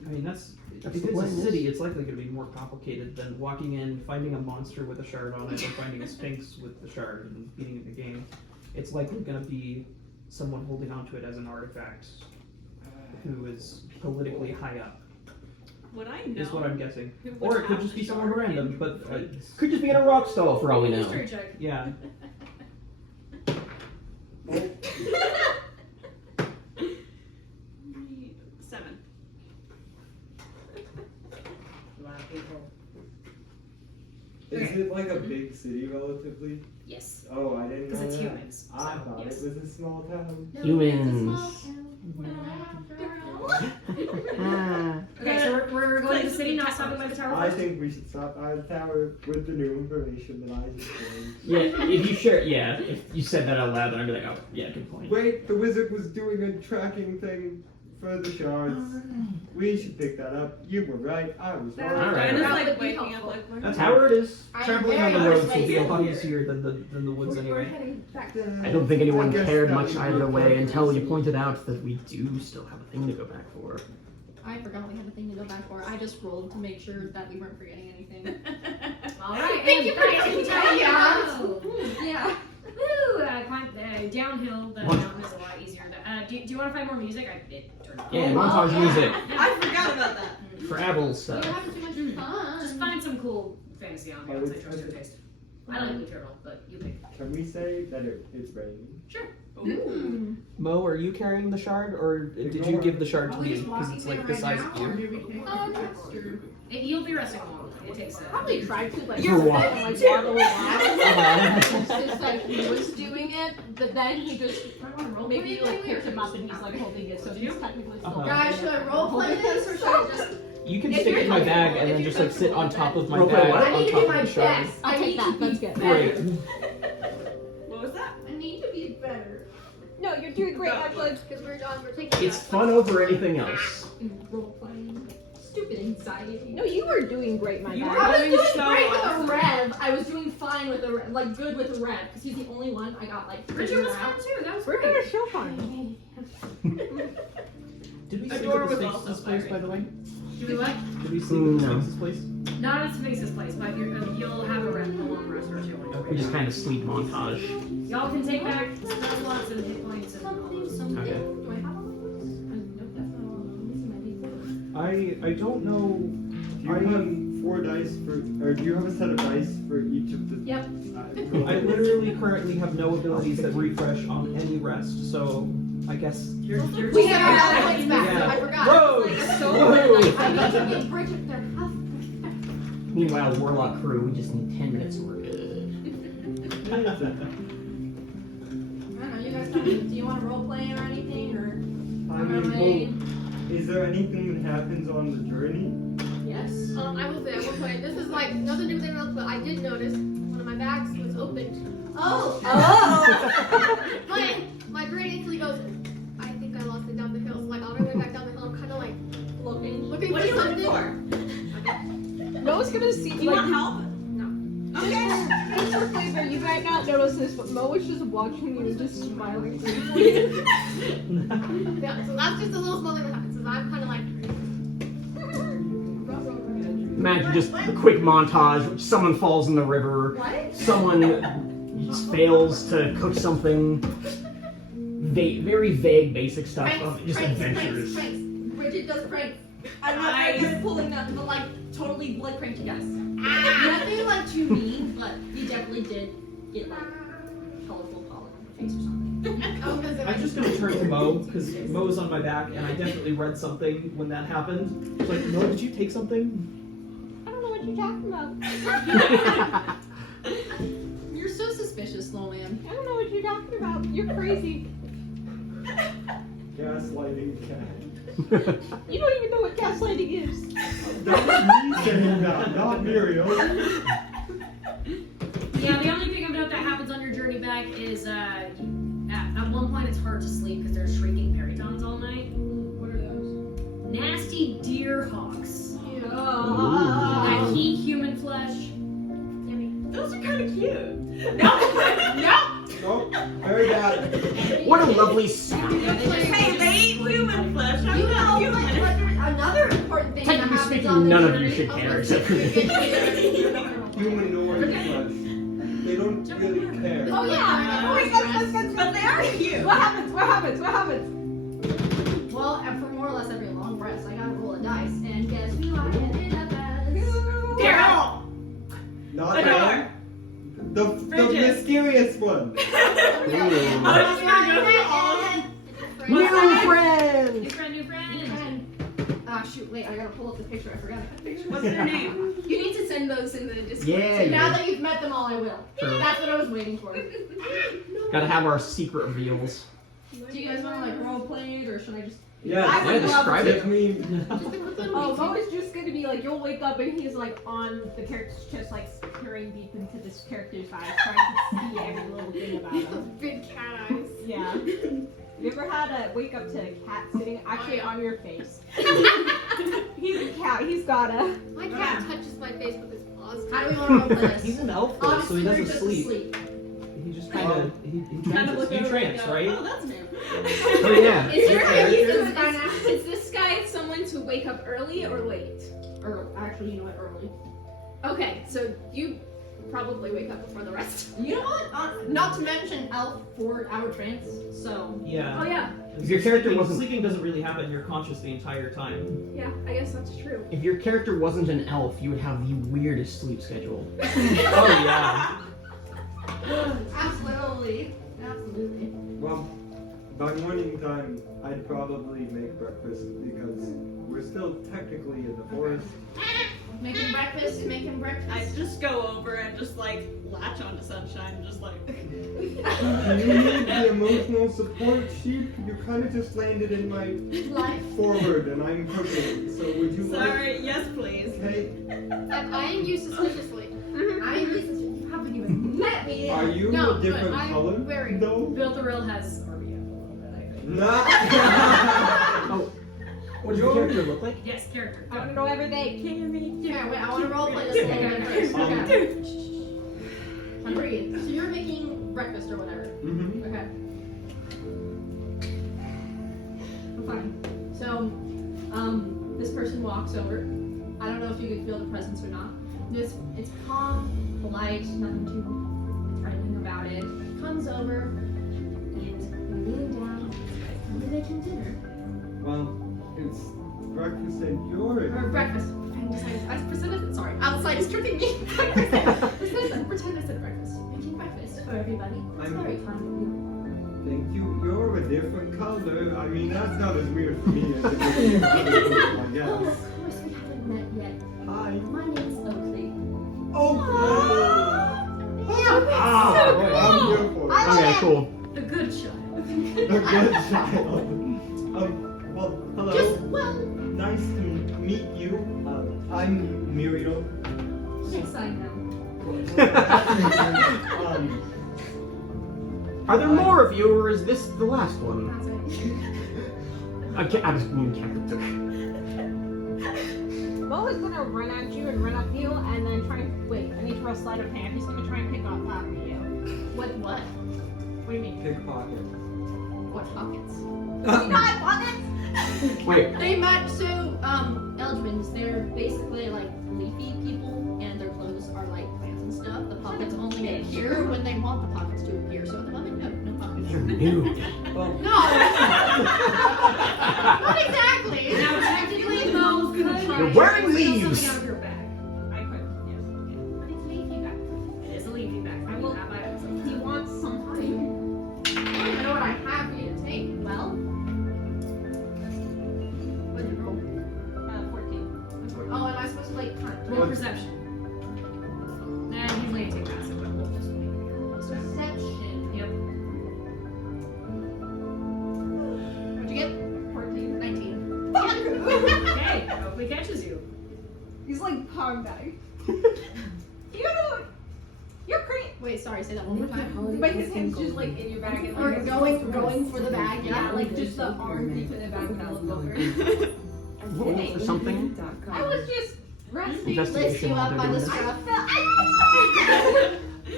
I mean, that's That's if the it's a plan, city, it's likely going to be more complicated than walking in, finding a monster with a shard on it, or finding a sphinx with the shard and beating the game. It's likely going to be someone holding onto it as an artifact who is politically high up, Would I know? is what I'm guessing. who would Or it could have just be the someone shard random, in but place? Could just be in a rock stall for all we know. History check. yeah. Seven. A lot of people. Is Okay. it like a big city relatively? Yes. Oh, I didn't know Because it's that. humans. I so, thought yes. it was a small town. Humans. Okay, so we're going to the city, not stopping by the tower I first? think we should stop by the tower with the new information that I just learned. Yeah, if you share, yeah, if you said that out loud, then I'd be like, oh, yeah, good point. Wait, the wizard was doing a tracking thing for the shards. We should pick that up. You were right. I was wrong. Alright. And it's That like would be waking up helpful. like, That's Tower it is. I'm Traveling on very the roads much will be a lot lazy. easier than the woods We're anyway. heading back. I don't think anyone I guess cared that much would either be way fun. until you pointed out that we do still have a thing to go back for. I forgot we had a thing to go back for. I just rolled to make sure that we weren't forgetting anything. All right. Thank you for getting downhill. Yeah. Woo! Downhill. The mountain is a lot easier. Do you want to find more music? It turned off. Yeah, montage music I forgot about that. for Abel's You're stuff. having too much fun. Just find some cool fantasy ambiance. I trust your taste. I like Blue Turtle, but you pick. Can we say that it's raining? Sure. Ooh. Mo, are you carrying the shard, or did you give the shard to me because it's like the size of you? You'll be resting a long time. It takes a. Probably tried to like You're sit what? and like waddle around. Uh-huh. It's like he was doing it, but then he just maybe you like picked him up and he's like holding it, so he's technically still. Uh-huh. Guys, should I roleplay this or should I just? You can stick it in my bag and then just like sit on top of my Roleplay bag what? I on need to top do of my the shard. best. I'll take that. That's good. Great. What was that? I need to be better. No, you're doing great, Evelyn. Because we're taking It's fun over anything else. role playing. Stupid anxiety. No, you were doing great, my You guy. were I was doing doing so great with awesome. a Rev. I was doing fine with a Rev, like good with a Rev, because he's the only one I got like Richard figured was out. fun too. That was We're great. gonna show fun. Did we A sleep door at the was Sphinx's also place, fiery. by the way? Do we what? Did we sleep at the No. Sphinx's place? Not at Sphinx's place, but you'll have a long rest or two. We just kind of sleep montage. Y'all can take back spell slots and hit points and all those. Okay. Do I have all of those? Nope, that's not all of them. This is my D4. I don't know. Do you have 4 dice for, or do you have a set of dice for each of the? Yep. I literally currently have no abilities that refresh on any rest, so I guess. We have our points back, so Yeah. I forgot. Whoa! Like, so Whoa! like, I need to give Bridget their half. Meanwhile, Warlock crew, we just need 10 minutes and we're good. I don't know, you guys tell me, do you want to role play or anything, or? I mean, well, is there anything that happens on the journey? Yes. I will say, I will play. This is like nothing to do with anything else, but I did notice one of my bags was opened. Oh! But my brain instantly goes, I think I lost it down the hill. So like on my way back down the hill, I'm kind of like looking What for are you looking something. for? No one's gonna see. Do you want help? No. Just for flavor, you might not notice this, but Mo was just watching you and just smiling briefly. Yeah, so that's just a little small thing that happens. So I'm kind of like, Imagine just a quick montage. Someone falls in the river. What? Someone just fails to cook something. Very vague, basic stuff of just adventures. Pranks. Bridget does pranks. I'm not very good at pulling them, but like totally like prank you guys. Nothing like too mean, but you definitely did get like colorful pollen on your face or something. I'm just gonna turn to Mo because Mo's on my back, and I definitely read something when that happened. It's like, Mo, did you take something? I don't know what you're talking about. You're so suspicious, Snowman. I don't know what you're talking about. You're crazy. Gaslighting cat. You don't even know what gaslighting is. That was me saying that, not Muriel. Yeah, the only thing about that happens on your journey back is at one point it's hard to sleep because there's shrieking peritons all night. What are those? Nasty deer hawks Oh. that eat human flesh. Those are kind of cute. No. Nope, very bad. What a lovely sound. Hey, they eat human flesh. I'm You not know, human. like, another important thing that Technically happens speaking, on the none of journey- you should care except for me. Humanoid flesh. They don't really care. Oh yeah. Wait, that's But they are cute. What happens? What happens? What happens? Well, and for more or less every long rest, I gotta roll a dice, and guess who I ended up as? Daryl. Not Adore. that. The Bridget. mysterious one. I was just gonna go through all of them. New friend! New friend, new friend. Ah, shoot, wait, I gotta pull up the picture. I forgot that picture. What's their name? You need to send those in the Discord. Yeah, So now yeah. that you've met them all, I will. True. That's what I was waiting for. Gotta have our secret reveals. Do you guys want to like role play it, or should I just? Yeah, I would love describe to. it. me. Oh, Mo is just gonna be like, you'll wake up and he's like on the character's chest, like peering deep into this character's eyes, trying to see every little thing about him. Big cat eyes. Yeah. You ever had a wake up to a cat sitting actually on your face? He's a cat. He's got a. My cat touches my face with his paws. How do we want to role play this? He's an elf, though, so he Obviously, we're doesn't just sleep. asleep. He just kind of he Kind of trances. look You over trance, and go, right? oh, that's new. Oh yeah. Is your is this guy someone to wake up early or late? Actually, you know what? Early. Okay, so you probably wake up before the rest. You know what? Not to mention elf 4-hour trance. So Yeah. Oh yeah, If your character sleeping, wasn't- sleeping doesn't really happen. You're conscious the entire time. yeah, I guess that's true. If your character wasn't an elf, you would have the weirdest sleep schedule. Oh yeah. absolutely. Well, by morning time, I'd probably make breakfast because we're still technically in the forest. Making breakfast. I just go over and just like latch onto Sunshine, just like. Do you need the emotional support, sheep? You kind of just landed in my Life. forward and I'm cooking. So would you Sorry, yes please. like? Hey, I'm eyeing you suspiciously. You haven't even met me yet. are you No, a different but I'm color? very- though? Build-A-Real has Arby up a little bit, I think. Nah. What does the character look like? Yes, character. I want to know everything. Yeah, wait, I want to roleplay this a little bit first. Okay. I'm breathe. So you're making breakfast or whatever. Mhm. Okay. Fine. So, this person walks over. I don't know if you can feel the presence or not. It's calm, polite, nothing too threatening about it. Comes over and kneeling down. What are they making dinner? Well, it's breakfast and you're. Or breakfast. I pretended. Sorry, outside is tricking me. Pretend I said breakfast. Making breakfast for everybody. It's I'm- very kind of you. Thank you. You're a different color. I mean, that's not as weird for me as it would be for other people, I Oh, guess. of course we haven't met yet. Hi. My name's Oakley. Oh. Ah, boy. I'm here for it. Okay, cool. The good child. A good child. Well, hello. Just, well, Nice to meet you. I'm Muriel. yes, I know. um, Are there more of you, or is this the last one? That's it. I just mean character. Mo is gonna run at you and run up you and then try and wait. I need to roll sleight of hand. He's gonna try and pick up after you. With what? What do you mean? pickpocket. What pockets? Not pockets. Wait, They match, so, Eldrins, they're basically like leafy people, and their clothes are like plants and stuff. The pockets only appear when they want the pockets to appear, so at the moment, no pockets. you're new. Well, No! Not exactly! Now, technically, Mo could try You're wearing to steal leaves. something out of your bag. I could, yes. But it's leafy back. It is a leafy bag. I will have items. He wants some time. I don't even know what I have for you to take. Well, what did you roll? 14. Oh, am I supposed to like hunt? Roll perception. Nah, he's lazy passive, but we'll just make it your Perception. Yep. What'd you get? 14. 19. Okay, hopefully catches you. He's like palm guy. You know, you're great. Wait, sorry, say that one more time. But his hand's just like in your bag and Or like going for the bag, yeah, like just the arm deep in the bag and I look over. Roll for something. I was just resting. List Investigation you while up they're by doing the this. stuff.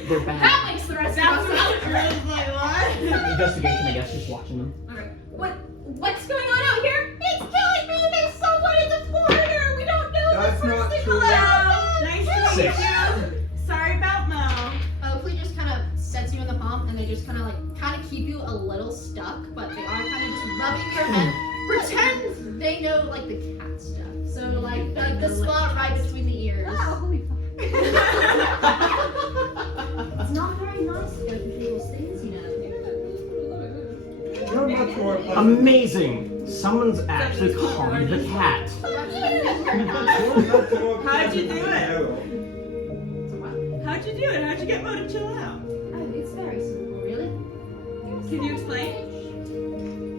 They're bad. That makes the rest of us. Investigation, I guess, just watching them. Okay. What's going on out here? It's killing me. There's someone in the corner. We don't know That's the not person true. alive. Nice to meet 6. you. Sorry about Mo. Oakley just kind of sets you in the palm, and they just kind of keep you a little stuck, but they are kind of just rubbing your head. Pretend they know like the cat stuff. So like the spot right between the ears. Oh, holy fuck. It's not very nice to go through people's things, you know. you're much more pleasant. Amazing! Someone's actually calling the cat. How'd you do it? Arrow. How'd you do it? How'd you get Mo to chill out? Oh, it's very simple, really. Can you explain?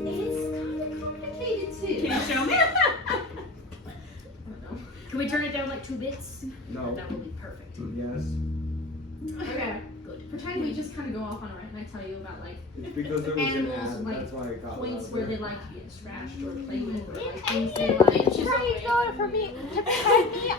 It's kind of complicated too. Can you show me? Can we turn it down like 2 bits? No. That will be perfect. Yes. Okay. Pretend we just kind of go off on a rant and I tell you about like It's because there was an Animals, ad. like, That's why I got points that. where they like to get scratched or play with or like things they like. Try going for me to protect me.